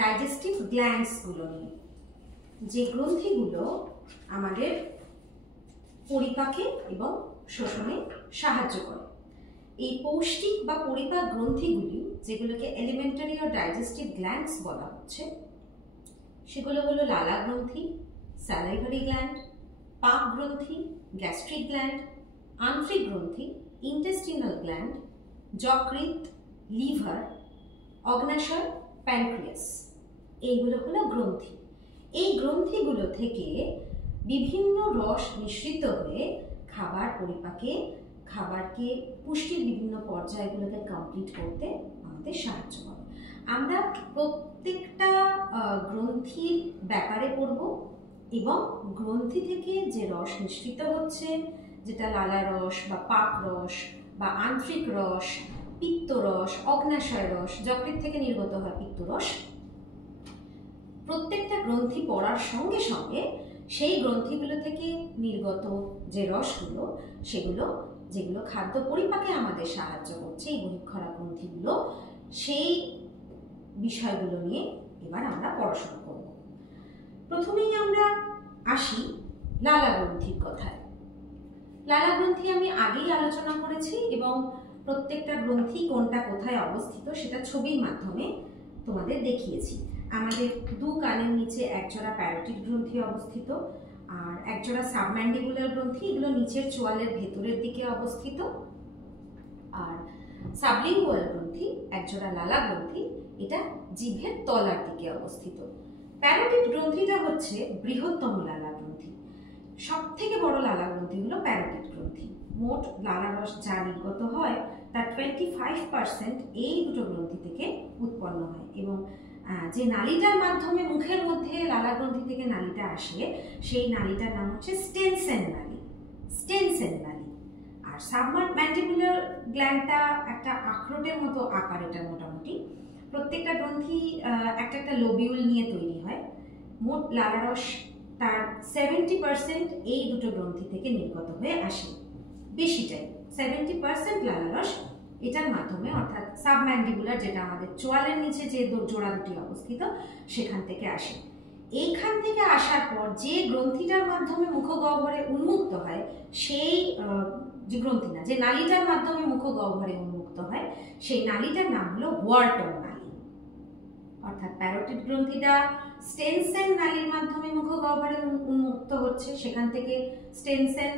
Digestive গ্ল্যান্ডসগুলো নিয়ে, যে গ্রন্থিগুলো আমাদের পরিপাকে এবং শোষণে সাহায্য করে। এই পৌষ্টিক বা পরিপাক গ্রন্থিগুলি, যেগুলোকে এলিমেন্টারি ও ডাইজেস্টিভ গ্ল্যান্ডস বলা হচ্ছে, সেগুলো হলো লালা গ্রন্থি, স্যালাইভারি গ্ল্যান্ড, পাক গ্রন্থি, গ্যাস্ট্রিক গ্ল্যান্ড, আন্ত্রিক গ্রন্থি, ইন্টেস্টিনাল গ্ল্যান্ড, যকৃৎ, লিভার, অগ্ন্যাশয়, প্যানক্রিয়াস। এইগুলো হলো গ্রন্থি। এই গ্রন্থিগুলো থেকে বিভিন্ন রস নিঃসৃত হয়ে খাবার পরিপাকে, খাবারকে পুষ্টির বিভিন্ন পর্যায়গুলোকে কমপ্লিট করতে আমাদের সাহায্য করে। আমরা প্রত্যেকটা গ্রন্থির ব্যাপারে পড়ব এবং গ্রন্থি থেকে যে রস নিঃসৃত হচ্ছে, যেটা লালা রস বা পাক রস বা আন্ত্রিক রস, পিত্তরস, অগ্ন্যাশয় রস, যকৃৎ থেকে নির্গত হয় পিত্তরস, প্রত্যেকটা গ্রন্থি পড়ার সঙ্গে সঙ্গে সেই গ্রন্থিগুলো থেকে নির্গত যে রসগুলো, সেগুলো যেগুলো খাদ্য পরিপাকে আমাদের সাহায্য করছে, এই বহিঃক্ষরা গ্রন্থিগুলো, সেই বিষয়গুলো নিয়ে এবার আমরা পড়াশোনা করব। প্রথমেই আমরা আসি লালা গ্রন্থির কথায়। লালা গ্রন্থি আমি আগেই আলোচনা করেছি এবং প্রত্যেকটা গ্রন্থি কোনটা কোথায় অবস্থিত সেটা ছবির মাধ্যমে তোমাদের দেখিয়েছি। আমাদের দু কানের নিচে একজোড়া প্যারোটিড গ্রন্থি অবস্থিত আর একজোড়া সাবম্যান্ডিবুলার গ্রন্থি, এগুলো নিচের চোয়ালের ভেতরের দিকে অবস্থিত। আর সাবলিঙ্গুয়াল গ্রন্থি, একজোড়া লালা গ্রন্থি, এটা জিভের তলার দিকে অবস্থিত। প্যারোটিড গ্রন্থিটা হচ্ছে বৃহত্তম লালা গ্রন্থি। সব থেকে বড় লালা গ্রন্থি হলো প্যারোটিড গ্রন্থি। মোট লালা রস যা নির্গত হয় তার 25% এই দুটো গ্রন্থি থেকে উৎপন্ন হয় এবং যে নালীটার মাধ্যমে মুখের মধ্যে লালা গ্রন্থি থেকে নালীটা আসে, সেই নালীটার নাম হচ্ছে স্টেনসেন নালী। স্টেনসেন নালী। আর সাবম্যান্ডিবুলার গ্ল্যান্ডটা একটা আখরোটের মতো আকার, এটা মোটামুটি। প্রত্যেকটা গ্রন্থি একটা একটা লোবিউল নিয়ে তৈরি হয়। মোট লালা রস তার 70% এই দুটো গ্রন্থি থেকে নির্গত হয়ে আসে, বেশিটাই 70% লালা রস এটার মাধ্যমে, অর্থাৎ সাবম্যান্ডিবুলার, যেটা আমাদের চোয়ালের নিচে যে জোড়া দুটি অবস্থিত, সেখান থেকে আসে। এইখান থেকে আসার পর যে গ্রন্থিটার মাধ্যমে মুখগহ্বরে উন্মুক্ত হয়, সেই যে গ্রন্থি না, যে নালীটার মাধ্যমে মুখগহ্বরে উন্মুক্ত হয়, সেই নালীটার নাম হলো হোয়ার্টন নালী। অর্থাৎ প্যারোটিড গ্রন্থিটা স্টেনসেন নালীর মাধ্যমে মুখগহ্বরে উন্মুক্ত হচ্ছে, সেখান থেকে স্টেনসেন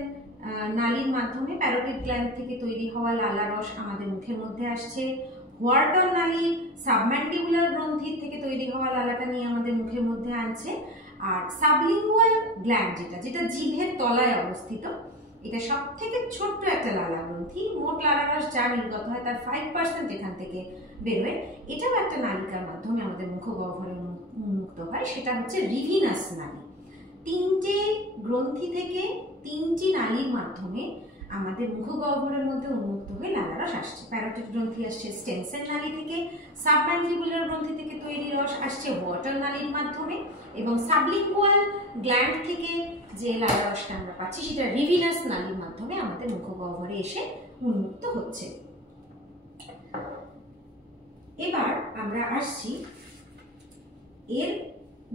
নালীর মাধ্যমে প্যারোটিড গ্ল্যান্ড থেকে তৈরি হওয়া লালা রস আমাদের মুখের মধ্যে আসছে। হোয়ার্টন নালী সাবম্যান্ডিবুলার গ্রন্থির থেকে তৈরি হওয়া লালাটা নিয়ে আমাদের মুখের মধ্যে আনছে। আর সাবলিঙ্গুয়াল গ্ল্যান্ড, যেটা জিভের তলায় অবস্থিত, এটা সব থেকে ছোট্ট একটা লালা গ্রন্থি। মোট লালা রস যা নির্গত হয় তার 5% এখান থেকে বেরোয়। এটাও একটা নালিকার মাধ্যমে আমাদের মুখগহ্বরে উন্মুক্ত হয়, সেটা হচ্ছে রিভিনাস নালী। তিনটে গ্রন্থি থেকে তিনটি নালীর মাধ্যমে আমাদের মুখগহ্বরের মধ্যে উন্মুক্ত হয়ে লালা রস আসছে। প্যারোটিড গ্রন্থি আসছে স্টেনসেন নালী থেকে, সাবম্যান্ডিবুলার গ্রন্থি থেকে তৈরি রস আসছে হোয়ার্টন নালীর মাধ্যমে, এবং সাবলিঙ্গুয়াল গ্ল্যান্ড থেকে যে লালা রসটা আমরা পাচ্ছি সেটা রিভিনাস নালীর মাধ্যমে আমাদের মুখগহ্বরে এসে উন্মুক্ত হচ্ছে। এবার আমরা আসছি এর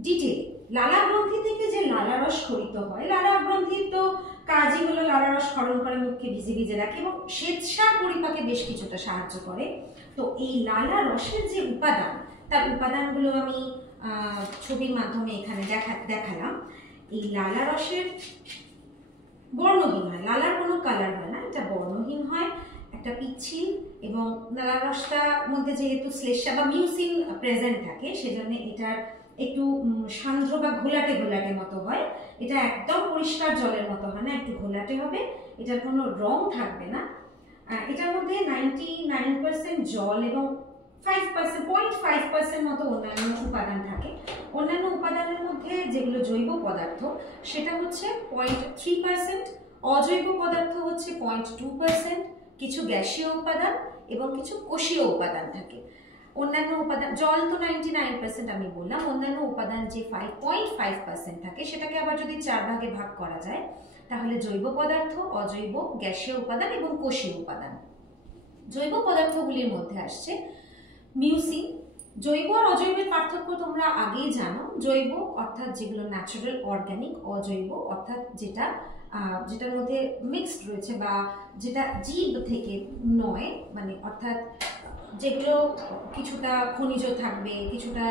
ডিটেল। লালা গ্রন্থি থেকে যে লালা রস খরিত হয়, লালা গ্রন্থির তো কাজই হলো লালা রস ক্ষরণ করে মুখকে ভিজে ভিজে রাখে এবং শ্বেতসার পরিপাকে বেশ কিছুটা সাহায্য করে। তো এই লালা রসের যে উপাদান, তার উপাদানগুলো আমি ছবির মাধ্যমে এখানে দেখালাম। এই লালা রসের বর্ণহীন হয়, লালার কোনো কালার হয় না, এটা বর্ণহীন হয়, একটা পিচ্ছিল, এবং লালা রসটার মধ্যে যেহেতু শ্লেষ্মা বা মিউসিন প্রেজেন্ট থাকে, সেজন্য এটার একটু সান্দ্র বা ঘোলাটে ঘোলাটে মতো হয়। এটা একদম পরিষ্কার জলের মতো হয় না, একটু ঘোলাটে হবে, এটার কোনো রং থাকবে না। এটার মধ্যে 99% জল এবং 0.5% মতো অন্যান্য উপাদান থাকে। অন্যান্য উপাদানের মধ্যে যেগুলো জৈব পদার্থ, সেটা হচ্ছে 0.3%, অজৈব পদার্থ হচ্ছে 0.2%, কিছু গ্যাসীয় উপাদান এবং কিছু কোষীয় উপাদান থাকে। অন্যান্য উপাদান, জল তো 99% আমি বললাম, অন্যান্য উপাদান যে 5.5% থাকে, সেটাকে আবার যদি 4 ভাগে ভাগ করা যায়, তাহলে জৈব পদার্থ, অজৈব, গ্যাসীয় উপাদান এবং কোষীয় উপাদান। জৈব পদার্থগুলির মধ্যে আসছে মিউসিন, জৈব আর অজৈবের পার্থক্য তোমরা আগেই জানো। জৈব অর্থাৎ যেগুলো ন্যাচারাল অর্গানিক, অজৈব অর্থাৎ যেটার মধ্যে মিক্সড রয়েছে বা যেটা জীব থেকে নয়, মানে অর্থাৎ যেগুলো কিছুটা খনিজ থাকবে, কিছুটা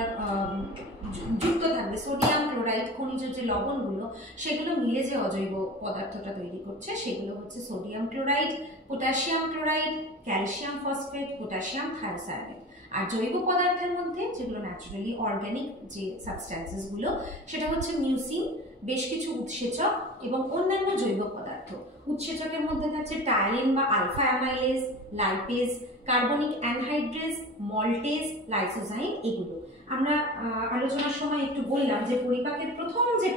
যুক্ত থাকবে, সোডিয়াম ক্লোরাইড খনিজ যে লবণগুলো সেগুলো মিলে যে অজৈব পদার্থটা তৈরি করছে সেগুলো হচ্ছে sodium chloride, potassium chloride, calcium phosphate, potassium thiocyanate. আর জৈব পদার্থের মধ্যে যেগুলো ন্যাচারালি অর্গানিক যে সাবস্ট্যান্সেসগুলো সেটা হচ্ছে মিউসিন, বেশ কিছু উৎসেচক এবং অন্যান্য জৈব পদার্থ। উৎসেচকের মধ্যে থাকছে টায়ালিন বা alpha amylase, lipase, carbonic anhydrase, maltase, lysozyme. এগুলো আমরা আলোচনার সময় একটু বললাম যে পরিপাকের প্রথম যে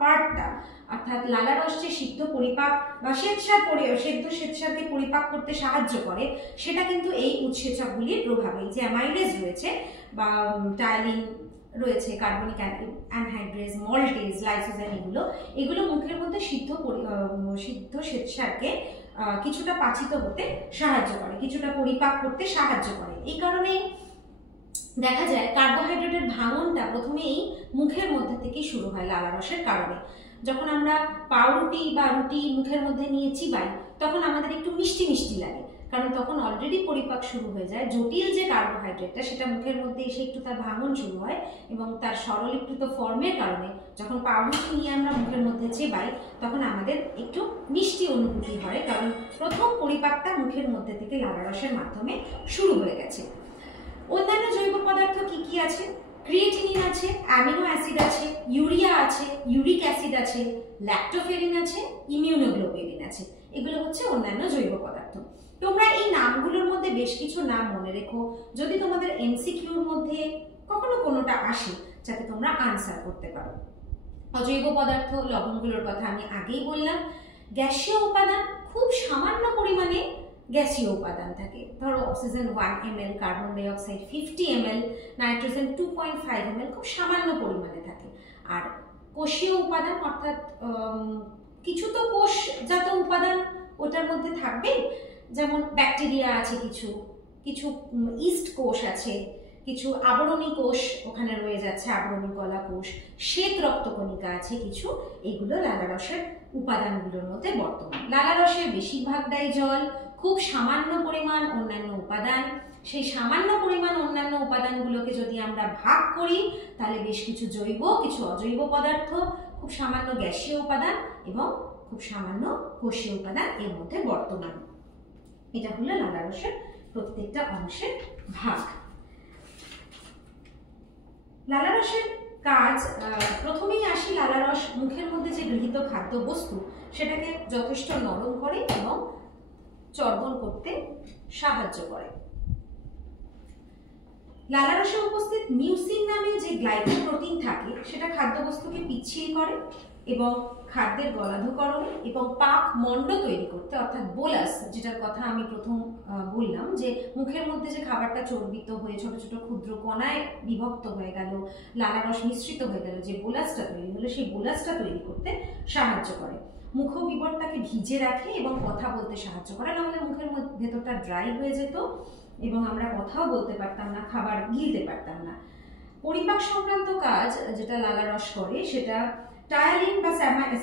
পার্টটা অর্থাৎ লালারস যে সিদ্ধ পরিপাক বা সেদ্ধ শ্বেতসারকে পরিপাক করতে সাহায্য করে সেটা কিন্তু এই উৎসেচকগুলির প্রভাবে, যে অ্যামাইলেজ রয়েছে বা টায়ালিন রয়েছে, কার্বনিক অ্যানহাইড্রেজ, মল্টেজ, লাইসোজাইম, এগুলো মুখের মধ্যে সিদ্ধ শ্বেতসারকে কিছুটা পাচিত হতে সাহায্য করে, কিছুটা পরিপাক করতে সাহায্য করে। এই কারণেই দেখা যায় কার্বোহাইড্রেটের ভাঙনটা প্রথমেই মুখের মধ্যে থেকেই শুরু হয় লালারসের কারণে। যখন আমরা পাউরুটি বা রুটি মুখের মধ্যে নিয়ে চিবাই তখন আমাদের একটু মিষ্টি মিষ্টি লাগে, কারণ তখন অলরেডি পরিপাক শুরু হয়ে যায়। জটিল যে কার্বোহাইড্রেটটা সেটা মুখের মধ্যে এসে একটু তার ভাঙন শুরু হয় এবং তার সরলীকৃত ফর্মের কারণে যখন পাউরুটি নিয়ে আমরা মুখের মধ্যে চেবাই তখন আমাদের একটু মিষ্টি অনুভূতি হয়, কারণ প্রথম পরিপাকটা মুখের মধ্যে থেকে লালারসের মাধ্যমে শুরু হয়ে গেছে। অন্যান্য জৈব পদার্থ কি কি আছে? ক্রিয়েটিনিন আছে, অ্যামিনো অ্যাসিড আছে, ইউরিয়া আছে, ইউরিক অ্যাসিড আছে, ল্যাক্টোফেরিন আছে, ইমিউনোগ্লোবিউলিন আছে। এগুলো হচ্ছে অন্যান্য জৈব পদার্থ। তোমরা এই নামগুলোর মধ্যে বেশ কিছু নাম মনে রেখো, যদি তোমাদের এমসিকিউর মধ্যে কখনো কোনোটা আসে যাতে তোমরা আনসার করতে পারো। অজৈব পদার্থ লবণগুলোর কথা আমি আগেই বললাম। গ্যাসীয় উপাদান, খুব সামান্য পরিমাণে গ্যাসীয় উপাদান থাকে, ধরো oxygen 1 ml, carbon die oxide 50 ml, nitrogen 2.5 ml, খুব সামান্য পরিমাণে থাকে। আর কোষীয় উপাদান অর্থাৎ কিছু তো কোষজাত উপাদান ওটার মধ্যে থাকবে, যেমন ব্যাকটেরিয়া আছে, কিছু কিছু ইস্ট কোষ আছে, কিছু আবরণী কোষ ওখানে রয়ে যাচ্ছে, আবরণী কলা কোষ, শ্বেত রক্তকণিকা আছে কিছু। এগুলো লালারসের উপাদানগুলোর মধ্যে বর্তমান। লালারসের বেশিরভাগটাই জল, খুব সামান্য পরিমাণ অন্যান্য উপাদান। সেই সামান্য পরিমাণ অন্যান্য উপাদানগুলোকে যদি আমরা ভাগ করি তাহলে বেশ কিছু জৈব, কিছু অজৈব পদার্থ, খুব সামান্য গ্যাসীয় উপাদান এবং খুব সামান্য কোষীয় উপাদান এর মধ্যে বর্তমান। এটা হলো লালারসের প্রত্যেকটা অংশের ভাগ। লালারসের কাজ, প্রথমেই আসি লালারস মুখের মধ্যে যে গৃহীত খাদ্যবস্তু সেটাকে যথেষ্ট নরম করে এবং চর্বণ করতে সাহায্য করে। লালারসে উপস্থিত মিউসিন নামে যে গ্লাইকোপ্রোটিন থাকে সেটা খাদ্যবস্তুকে পিচ্ছিল করে এবং খাদ্যের গলাধকরণ এবং পাক মণ্ড তৈরি করতে, অর্থাৎ বোলাস, যেটার কথা আমি প্রথম বললাম যে মুখের মধ্যে যে খাবারটা চর্বিত হয়ে ছোট ছোট ক্ষুদ্র কণায় বিভক্ত হয়ে গেল, লালারস মিশ্রিত হয়ে গেল, যে বোলাসটা তৈরি হলো সেই বোলাসটা তৈরি করতে সাহায্য করে। মুখবিবরটাকে ভিজে রাখে এবং কথা বলতে সাহায্য করে, নাহলে মুখের ভেতরটা ড্রাই হয়ে যেত এবং আমরা কথাও বলতে পারতাম না, খাবার গিলতে পারতাম না। পরিপাক সংক্রান্ত কাজ যেটা লালারস করে সেটা টায়ালিন বা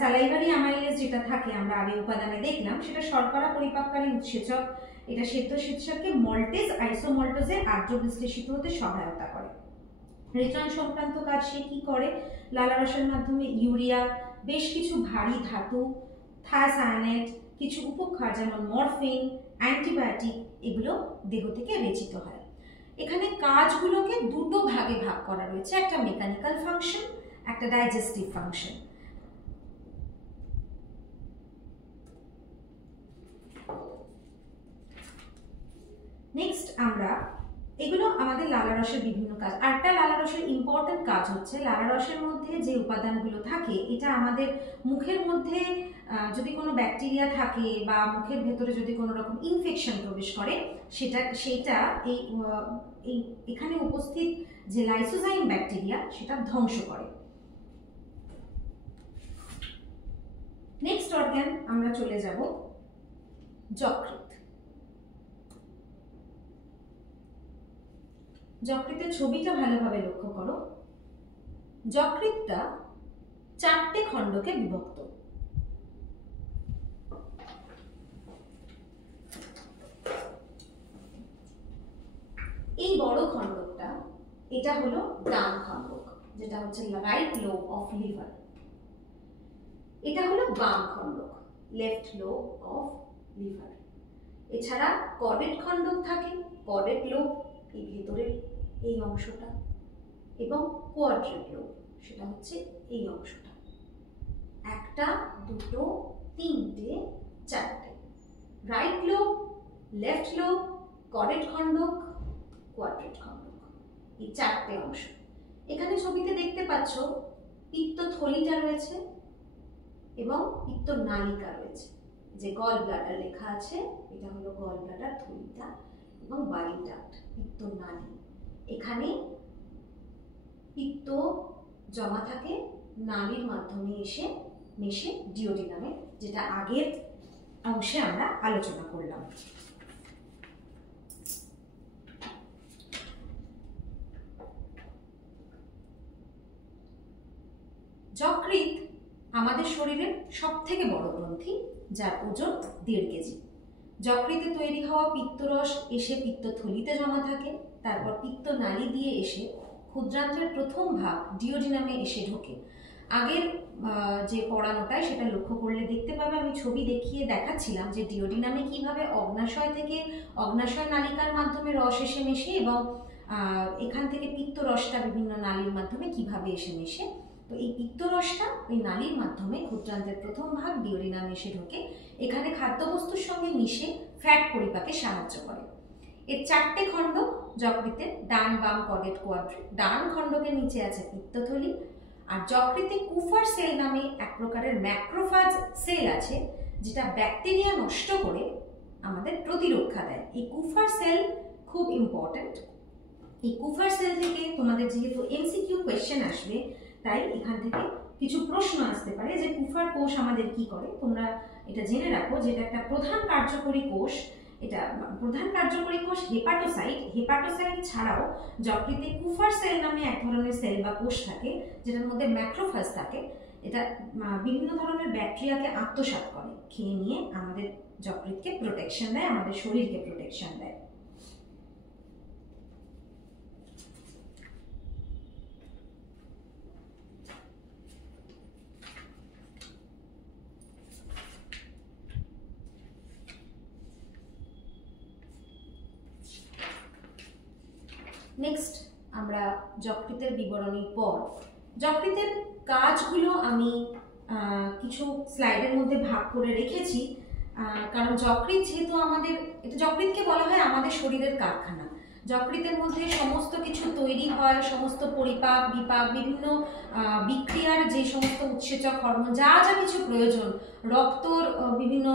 স্যালাইভারি অ্যামাইলেজ যেটা থাকে, আমরা আগে উপাদানে দেখলাম, সেটা শর্করা পরিপাককারী উৎসেচক। এটা শ্বেত শ্বেতসারকে মল্টেজ আইসোমল্টেজে আর্দ্র বিশ্লেষিত হতে সহায়তা করে। রেচন সংক্রান্ত কাজ সে কি করে? লালারসের মাধ্যমে ইউরিয়া, বেশ কিছু ভারী ধাতু, থায়োসায়ানেট, কিছু উপক্ষার যেমন মরফিন, অ্যান্টিবায়োটিক, এগুলো দেহ থেকে রেচিত হয়। এখানে কাজগুলোকে দুটো ভাগে ভাগ করা রয়েছে, একটা মেকানিক্যাল ফাংশন, একটা ডাইজেস্টিভ ফাংশন। নেক্সট আমরা এগুলো আমাদের লালারসের বিভিন্ন কাজ। আরেকটা লালারসের ইম্পর্টেন্ট কাজ হচ্ছে লালারসের মধ্যে যে উপাদানগুলো থাকে এটা আমাদের মুখের মধ্যে যদি কোনো ব্যাকটেরিয়া থাকে বা মুখের ভেতরে যদি কোনো রকম ইনফেকশন প্রবেশ করে সেটা এখানে উপস্থিত যে লাইসোজাইম ব্যাকটেরিয়া সেটা ধ্বংস করে। নেক্সট অর্গান আমরা চলে যাব যকৃৎ। যকৃতের ছবিটা ভালোভাবে লক্ষ্য করো। যকৃতটা 4টে খণ্ডকে বিভক্ত। এই বড় খণ্ডকটা, এটা হলো ডান খণ্ডক, যেটা হচ্ছে রাইট লোব অফ লিভার। এটা হলো বাম খণ্ডক, লেফট লোব অফ লিভার। এছাড়া কর্ডেট খণ্ডক থাকে, কর্ডেট লোব এই ভেতরের এই অংশটা, এবং কোয়াড্রেট লোব, সেটা হচ্ছে এই অংশটা। 1, 2, 3, 4টে right lobe, left lobe, caudate খণ্ডক, কোয়াড্রেট খণ্ডক, এই 4টে অংশ। এখানে ছবিতে দেখতে পাচ্ছ পিত্তথলিটা রয়েছে এবং পিত্তনালিকা রয়েছে। যে গল ব্লাডার লেখা আছে, এটা হলো গল ব্লাডার থলিটা, এবং বাইল ডাক্ট পিত্তনালী। এখানে পিত্ত জমা থাকে নালীর মাধ্যমে এসে মেশে ডিওডিনামে, যেটা আগের অংশে আমরা আলোচনা করলাম। যকৃৎ আমাদের শরীরের সবথেকে বড় গ্রন্থি, যার ওজন 1.5 কেজি। যকৃতে তৈরি হওয়া পিত্তরস এসে পিত্তথলিতে জমা থাকে, তারপর পিত্তনালী দিয়ে এসে ক্ষুদ্রান্ত্রের প্রথম ভাগ ডিওডিনামে এসে ঢোকে। আগের যে পড়ানোটায় সেটা লক্ষ্য করলে দেখতে পাবে, আমি ছবি দেখিয়ে দেখাচ্ছিলাম যে ডিওডিনামে কিভাবে অগ্নাশয় থেকে অগ্নাশয় নালিকার মাধ্যমে রস এসে মেশে, এবং এখান থেকে পিত্তরসটা বিভিন্ন নালীর মাধ্যমে কিভাবে এসে মেশে। তো এই পিত্তরসটা ওই নালীর মাধ্যমে ক্ষুদ্রান্ত্রের প্রথম ভাগ ডিওডিনামে এসে ঢোকে। এখানে খাদ্যবস্তুর সঙ্গে মিশে ফ্যাট পরিপাকে সাহায্য করে। এর 4টে খণ্ডক যকৃতের, ডান বাম কর্ডেট কোয়াড্রেট। ডান খণ্ডকের নিচে আছে পিত্তথলি। আর যকৃতে কুফার সেল নামে এক প্রকারের ম্যাক্রোফাজ সেল আছে, যেটা ব্যাকটেরিয়া নষ্ট করে আমাদের প্রতিরক্ষা দেয়। এই কুফার সেল খুব ইম্পর্টেন্ট। এই কুফার সেল থেকে তোমাদের যেহেতু এমসিকিউ কোয়েশ্চেন আসবে, তাই এখান থেকে কিছু প্রশ্ন আসতে পারে যে কুফার কোষ আমাদের কি করে। তোমরা এটা জেনে রাখো যে এটা একটা প্রধান কার্যকরী কোষ। এটা প্রধান কার্যকরী কোষ হেপাটোসাইট। হেপাটোসাইট ছাড়াও যকৃতে কুফার সেল নামে এক ধরনের সেল বা কোষ থাকে, যেটার মধ্যে ম্যাক্রোফাজ থাকে। এটা বিভিন্ন ধরনের ব্যাকটেরিয়াকে আত্মসাৎ করে, খেয়ে নিয়ে আমাদের যকৃতকে প্রোটেকশন দেয়, আমাদের শরীরকে প্রোটেকশন দেয়। নেক্সট আমরা যকৃতের বিবরণীর পর যকৃতের কাজগুলো আমি কিছু স্লাইডের মধ্যে ভাগ করে রেখেছি, কারণ যকৃৎ যেহেতু আমাদের, এটা যকৃৎকে বলা হয় আমাদের শরীরের কারখানা। যকৃতের মধ্যে সমস্ত কিছু তৈরি হয়, সমস্ত পরিপাক বিপাক, বিভিন্ন বিক্রিয়ার যে সমস্ত উৎসেচক হরমোন, যা যা কিছু প্রয়োজন, রক্তর বিভিন্ন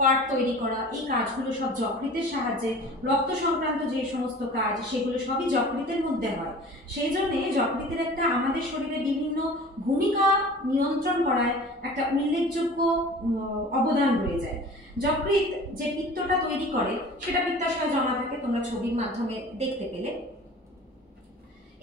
পার্ট তৈরি করা, এই কাজগুলো সব যকৃতের সাহায্যে, রক্ত সংক্রান্ত যে সমস্ত কাজ সেগুলো সবই যকৃতের মধ্যে হয়। সেই জন্যে যকৃতের একটা আমাদের শরীরে বিভিন্ন ভূমিকা নিয়ন্ত্রণ করায় একটা উল্লেখযোগ্য অবদান রয়ে যায়। যকৃৎ যে পিত্তটা তৈরি করে সেটা পিত্তাশয়ে জমা থাকে, তোমরা ছবির মাধ্যমে দেখতে পেলে।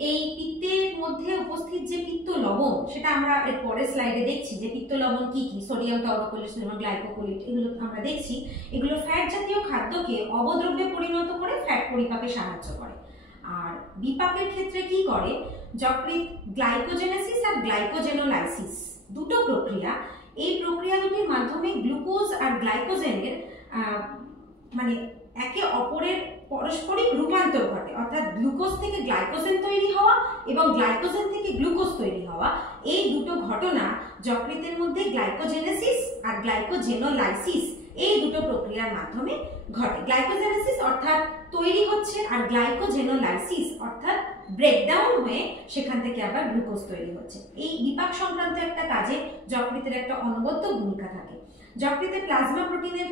এই পিত্তের মধ্যে উপস্থিত যে পিত্ত লবণ, সেটা আমরা এর পরের স্লাইডে দেখছি যে পিত্ত লবণ কি কি, সোডিয়াম টাউরোকোলিন, গ্লাইকোকোলিট, এগুলো আমরা দেখছি। এগুলো ফ্যাট জাতীয় খাদ্যকে অবদ্রব্যে পরিণত করে ফ্যাট পরিপাকে সাহায্য করে। আর বিপাকের ক্ষেত্রে কি করে, যকৃৎ গ্লাইকোজেনেসিস আর গ্লাইকোজেনোলাইসিস দুটো প্রক্রিয়া, এই প্রক্রিয়া দুটির মাধ্যমে গ্লুকোজ আর গ্লাইকোজেনের মানে একে অপরের পারস্পরিক রূপান্তর ঘটে। অর্থাৎ গ্লুকোজ থেকে গ্লাইকোজেন তৈরি হওয়া এবং গ্লাইকোজেন থেকে গ্লুকোজ তৈরি হওয়া, এই দুটো ঘটনা যকৃতের মধ্যে গ্লাইকোজেনেসিস আর গ্লাইকোজেনোলাইসিস এই দুটো প্রক্রিয়ার মাধ্যমে ঘটে। গ্লাইকোজেনেসিস অর্থাৎ তৈরি হচ্ছে, আর গ্লাইকোজেনোলাইসিস অর্থাৎ ব্রেকডাউন হয়ে সেখান থেকে আবার গ্লুকোজ তৈরি হচ্ছে। এই বিপাক সংক্রান্ত একটা কাজে যকৃতের একটা অনবদ্য ভূমিকা থাকে। যকৃতে প্লাজমা প্রোটিনের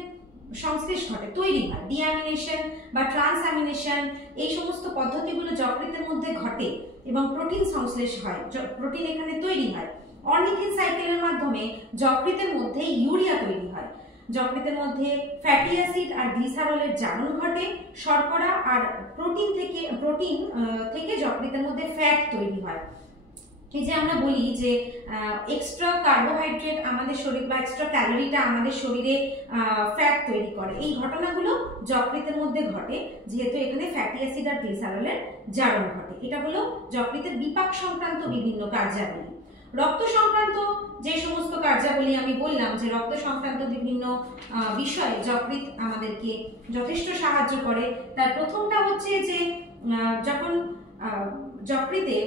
সংশ্লেষ ঘটে, তৈরি হয়। ডিঅ্যামিনেশন বা ট্রান্সঅ্যামিনেশন, এই সমস্ত পদ্ধতিগুলো যকৃতের মধ্যে ঘটে এবং প্রোটিন সংশ্লেষ হয়, প্রোটিন এখানে তৈরি হয়। অর্নিথিন সাইকেলের মাধ্যমে যকৃতের মধ্যে ইউরিয়া তৈরি হয়। যকৃতের মধ্যে ফ্যাটি অ্যাসিড আর গ্লিসারলের জারণ ঘটে। শর্করা আর প্রোটিন থেকে যকৃতের মধ্যে ফ্যাট তৈরি হয়। এই যে আমরা বলি যে এক্সট্রা কার্বোহাইড্রেট আমাদের শরীর বা এক্সট্রা ক্যালোরিটা আমাদের শরীরে ফ্যাট তৈরি করে, এই ঘটনাগুলো যকৃতের মধ্যে ঘটে যেহেতু এখানে ফ্যাটি অ্যাসিড আর গ্লিসারলের জারণ ঘটে। এটা হলো যকৃতের বিপাক সংক্রান্ত বিভিন্ন কার্যাবলী। রক্ত সংক্রান্ত যে সমস্ত কার্যাবলী আমি বললাম যে রক্ত সংক্রান্ত বিভিন্ন বিষয়ে যকৃৎ আমাদেরকে যথেষ্ট সাহায্য করে। তার প্রথমটা হচ্ছে যে যখন যকৃতে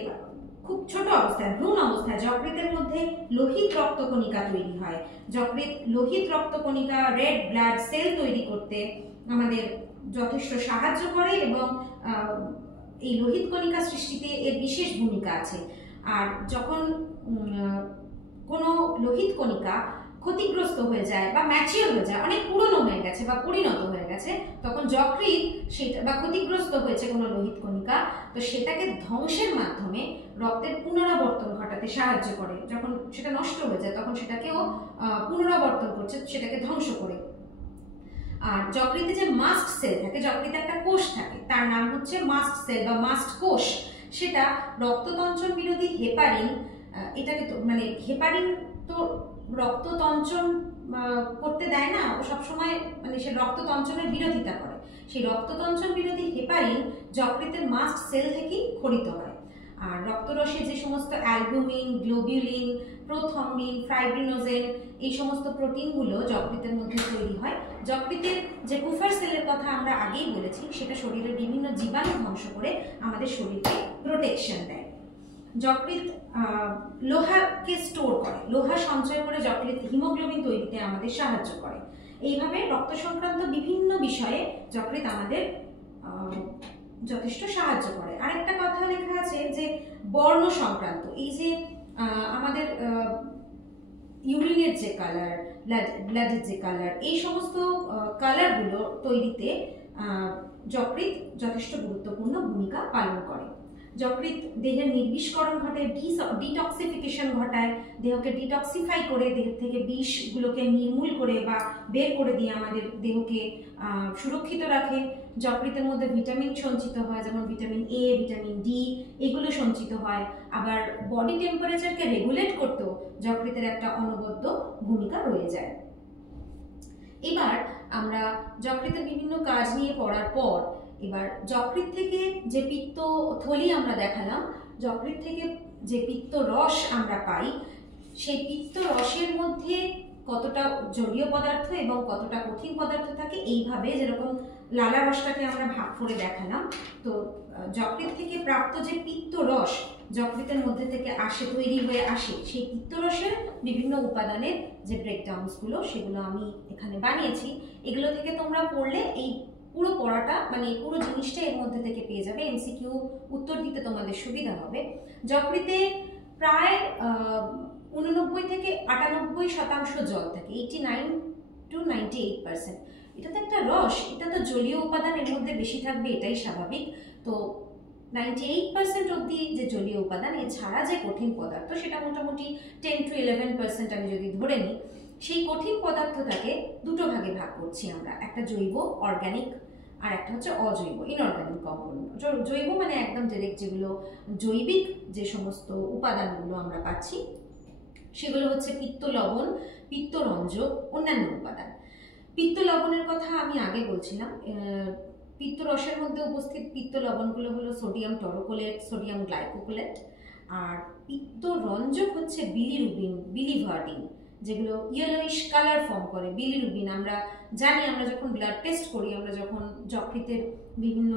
খুব ছোট অবস্থায়, ভ্রূণ অবস্থায় যকৃতের মধ্যে লোহিত রক্তকণিকা তৈরি হয়। যকৃৎ লোহিত রক্তকণিকা, রেড ব্লাড সেল তৈরি করতে আমাদের যথেষ্ট সাহায্য করে এবং এই লোহিত কণিকা সৃষ্টিতে এর বিশেষ ভূমিকা আছে। আর যখন কোনো লোহিত কণিকা ক্ষতিগ্রস্ত হয়ে যায় বা ম্যাচিওর হয়ে যায়, অনেক পুরনো হয়ে গেছে বা পরিণত হয়ে গেছে, তখন যকৃৎ সেটা বা ক্ষতিগ্রস্ত হয়েছে কোনো লোহিত কণিকা, তো সেটাকে ধ্বংসের মাধ্যমে রক্তের পুনরাবর্তন ঘটাতে সাহায্য করে। যখন সেটা নষ্ট হয়ে যায় তখন সেটাকেও পুনরাবর্তন করছে, সেটাকে ধ্বংস করে। আর যকৃতে যে মাস্ট সেল থাকে, যকৃতে একটা কোষ থাকে, তার নাম হচ্ছে মাস্ট সেল বা মাস্ট কোষ। সেটা রক্ততঞ্চন বিরোধী হেপারিন, এটাকে তো মানে হেপারিন তো রক্ততঞ্চন করতে দেয় না, ও সবসময় মানে সে রক্ততঞ্চনের বিরোধিতা করে। সেই রক্ততঞ্চন বিরোধী হেপারিন যকৃতের মাস্ট সেল থেকেই খরিত হয়। আর রক্তরসে যে সমস্ত অ্যালবুমিন, গ্লোবিউলিন, প্রোথ্রম্বিন, ফাইব্রিনোজেন, এই সমস্ত প্রোটিনগুলো যকৃতের মধ্যে তৈরি হয়। যকৃতের যে কুফার সেলের কথা আমরা আগেই বলেছি, সেটা শরীরের বিভিন্ন জীবাণু ধ্বংস করে আমাদের শরীরকে প্রোটেকশন দেয়। যকৃৎ লোহাকে স্টোর করে, লোহা সঞ্চয় করে যকৃৎ হিমোগ্লোবিন তৈরিতে আমাদের সাহায্য করে। এইভাবে রক্ত সংক্রান্ত বিভিন্ন বিষয়ে যকৃৎ আমাদের যথেষ্ট সাহায্য করে। আরেকটা কথা লেখা আছে যে বর্ণ সংক্রান্ত, এই যে আমাদের ইউরিনের যে কালার, ব্লাডের যে কালার, এই সমস্ত কালারগুলো তৈরিতে যকৃৎ যথেষ্ট গুরুত্বপূর্ণ ভূমিকা পালন করে। যকৃৎ দেহের নির্বিষকরণ ঘটায়, ডিটক্সিফিকেশন ঘটায়, দেহকে ডিটক্সিফাই করে দেহ থেকে বিষগুলোকে নির্মূল করে বা বের করে দিয়ে আমাদের দেহকে সুরক্ষিত রাখে। যকৃতের মধ্যে ভিটামিন সঞ্চিত হয়, যেমন ভিটামিন এ, ভিটামিন ডি, এগুলো সঞ্চিত হয়। আবার বডি টেম্পারেচারকে রেগুলেট করতেও যকৃতের একটা অনবদ্য ভূমিকা রয়ে যায়। এবার আমরা যকৃতের বিভিন্ন কাজ নিয়ে পড়ার পর এবার যকৃৎ থেকে যে পিত্ত থলি আমরা দেখালাম, যকৃৎ থেকে যে পিত্ত রস আমরা পাই, সেই পিত্ত রসের মধ্যে কতটা জলীয় পদার্থ এবং কতটা কঠিন পদার্থ থাকে, এইভাবে যেরকম লালা রসটাকে আমরা ভাগ করে দেখালাম। তো যকৃৎ থেকে প্রাপ্ত যে পিত্ত রস যকৃতের মধ্যে থেকে আসে, তৈরি হয়ে আসে, সেই পিত্ত রসের বিভিন্ন উপাদানের যে ব্রেকডাউনসগুলো সেগুলো আমি এখানে বানিয়েছি। এগুলো থেকে তোমরা পড়লে এই পুরো পড়াটা মানে এই পুরো জিনিসটা এর মধ্যে থেকে পেয়ে যাবে, এমসিকিউ উত্তর দিতে তোমাদের সুবিধা হবে। যকৃতে প্রায় 89 থেকে 98% জল থাকে, 89 to 98%। এটা তো একটা রস, এটা তো জলীয় উপাদান এর মধ্যে বেশি থাকবে, এটাই স্বাভাবিক। তো 98% অবধি যে জলীয় উপাদান, এছাড়া যে কঠিন পদার্থ সেটা মোটামুটি 10 to 11% আমি যদি ধরে নিই। সেই কঠিন পদার্থটাকে দুটো ভাগে ভাগ করছি আমরা, একটা জৈব অর্গানিক আর একটা হচ্ছে অজৈব ইনঅর্গানিক কম্পোনেন্ট। জৈব মানে একদম ডিরেক্ট যেগুলো জৈবিক যে সমস্ত উপাদানগুলো আমরা পাচ্ছি সেগুলো হচ্ছে পিত্ত লবণ, পিত্ত রঞ্জক, অন্যান্য উপাদান। পিত্ত লবণের কথা আমি আগে বলছিলাম। পিত্ত রসের মধ্যে উপস্থিত পিত্ত লবণগুলো হলো সোডিয়াম টরোকোলেট, সোডিয়াম গ্লাইকোকোলেট। আর পিত্ত রঞ্জক হচ্ছে বিলিরুবিন, বিলিভার্ডিন, যেগুলো ইয়েলোইশ কালার ফর্ম করে। বিলিরুবিন আমরা জানি, আমরা যখন ব্লাড টেস্ট করি, আমরা যখন যকৃতের বিভিন্ন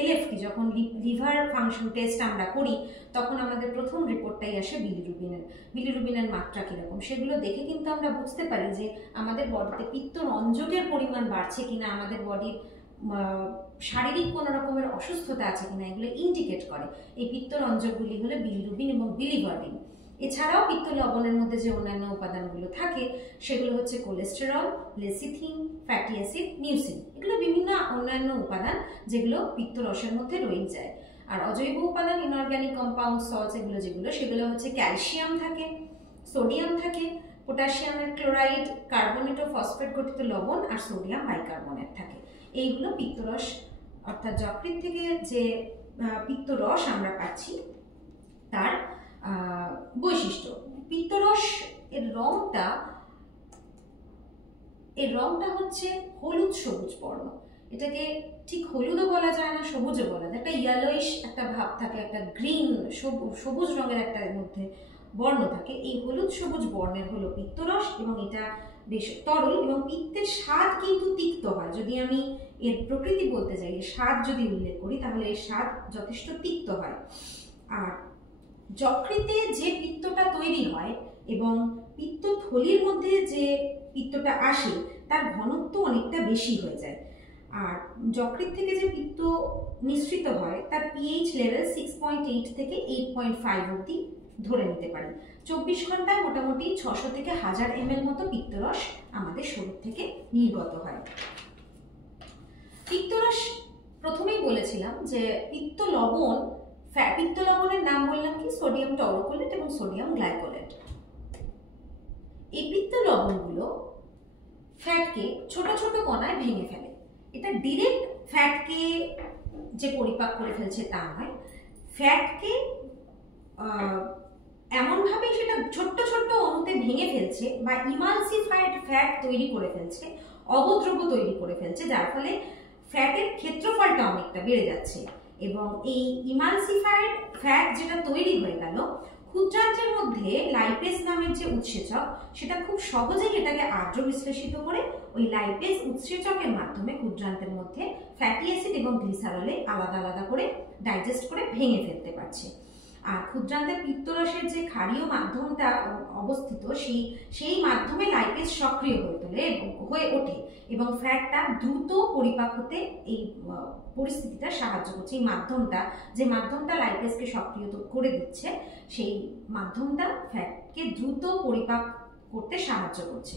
এলএফটি যখন লিভার ফাংশন টেস্ট আমরা করি, তখন আমাদের প্রথম রিপোর্টটাই আসে বিলিরুবিনের মাত্রা কীরকম, সেগুলো দেখে কিন্তু আমরা বুঝতে পারি যে আমাদের বডিতে পিত্ত রঞ্জকের পরিমাণ বাড়ছে কিনা, আমাদের বডির শারীরিক কোনো রকমের অসুস্থতা আছে কিনা, এগুলো ইন্ডিকেট করে। এই পিত্ত রঞ্জকগুলি হলো বিলিরুবিন এবং বিলিভার্ডিন। এছাড়াও পিত্ত লবণের মধ্যে যে অন্যান্য উপাদানগুলো থাকে সেগুলো হচ্ছে cholesterol, lecithin, fatty acid, mucin, এগুলো বিভিন্ন অন্যান্য উপাদান যেগুলো পিত্ত রসের মধ্যে রয়ে যায়। আর অজৈব উপাদান ইনঅর্গানিক কম্পাউন্ড সল্টস যেগুলো সেগুলো হচ্ছে ক্যালসিয়াম থাকে, সোডিয়াম থাকে, পটাশিয়ামের ক্লোরাইড, কার্বনেট ও ফসফেট গঠিত লবণ আর সোডিয়াম বাইকার্বনেট থাকে। এইগুলো পিত্তরস অর্থাৎ যকৃৎ থেকে যে পিত্তরস আমরা পাচ্ছি তার বৈশিষ্ট্য। পিত্তরস এর রংটা হচ্ছে হলুদ সবুজ বর্ণ। এটাকে ঠিক হলুদও বলা যায় না, সবুজও বলা যায়, একটা ইয়েলোইশ একটা ভাব থাকে, একটা গ্রিন সবুজ রঙের একটা এর মধ্যে বর্ণ থাকে। এই হলুদ সবুজ বর্ণের হলো পিত্তরস এবং এটা বেশ তরল এবং পিত্তের স্বাদ কিন্তু তিক্ত হয়। যদি আমি এর প্রকৃতি বলতে যাই, স্বাদ যদি উল্লেখ করি তাহলে এর স্বাদ যথেষ্ট তিক্ত হয়। আর যকৃতে যে পিত্তটা তৈরি হয় এবং পিত্তথলির মধ্যে যে পিত্তটা আসে তার ঘনত্ব অনেকটা বেশি হয়ে যায়। আর যকৃৎ থেকে যে পিত্ত নিঃসৃত হয় তার পিএইচ লেভেল 6.8 থেকে 8.5 অবধি ধরে নিতে পারি। 24 ঘন্টায় মোটামুটি 600 থেকে 1000 ml মতো পিত্তরস আমাদের শরীর থেকে নির্গত হয়। পিত্তরস প্রথমেই বলেছিলাম যে পিত্ত লবণের নাম বললাম কি, সোডিয়াম টরোকোলেট এবং সোডিয়াম গ্লাইকোলেট। এই পিত্ত লবণগুলো ফ্যাটকে ছোট ছোট কণায় ভেঙে ফেলে। এটা ডিরেক্ট ফ্যাটকে যে পরিপাক করে ফেলছে তা নয়, ফ্যাটকে এমনভাবে সেটা ছোট্ট ছোট্ট অণুতে ভেঙে ফেলছে বা ইমালসিফাইড ফ্যাট তৈরি করে ফেলছে, অবদ্রব্য তৈরি করে ফেলছে, যার ফলে ফ্যাটের ক্ষেত্রফলটা অনেকটা বেড়ে যাচ্ছে। এবং এই ইমালসিফাইড ফ্যাট যেটা তৈরি হয়ে গেল, ক্ষুদ্রান্ত্রের মধ্যে লাইপেজ নামের যে উৎসেচক সেটা খুব সহজেই এটাকে আর্দ্র বিশ্লেষিত করে ওই লাইপেজ উৎসেচকের মাধ্যমে ক্ষুদ্রান্তের মধ্যে ফ্যাটি অ্যাসিড এবং গ্লিসারলে আলাদা আলাদা করে ডাইজেস্ট করে ভেঙে ফেলতে পারছে। আর ক্ষুদ্রান্তের পিত্তরসের যে ক্ষারীয় মাধ্যমটা অবস্থিত সেই মাধ্যমে লাইপেজ সক্রিয় হয়ে ওঠে এবং ফ্যাটটা দ্রুত পরিপাক হতে এই পরিস্থিতিটা সাহায্য করছে। এই যে মাধ্যমটা লাইপেজকে সক্রিয় করে দিচ্ছে, সেই মাধ্যমটা ফ্যাটকে দ্রুত পরিপাক করতে সাহায্য করছে।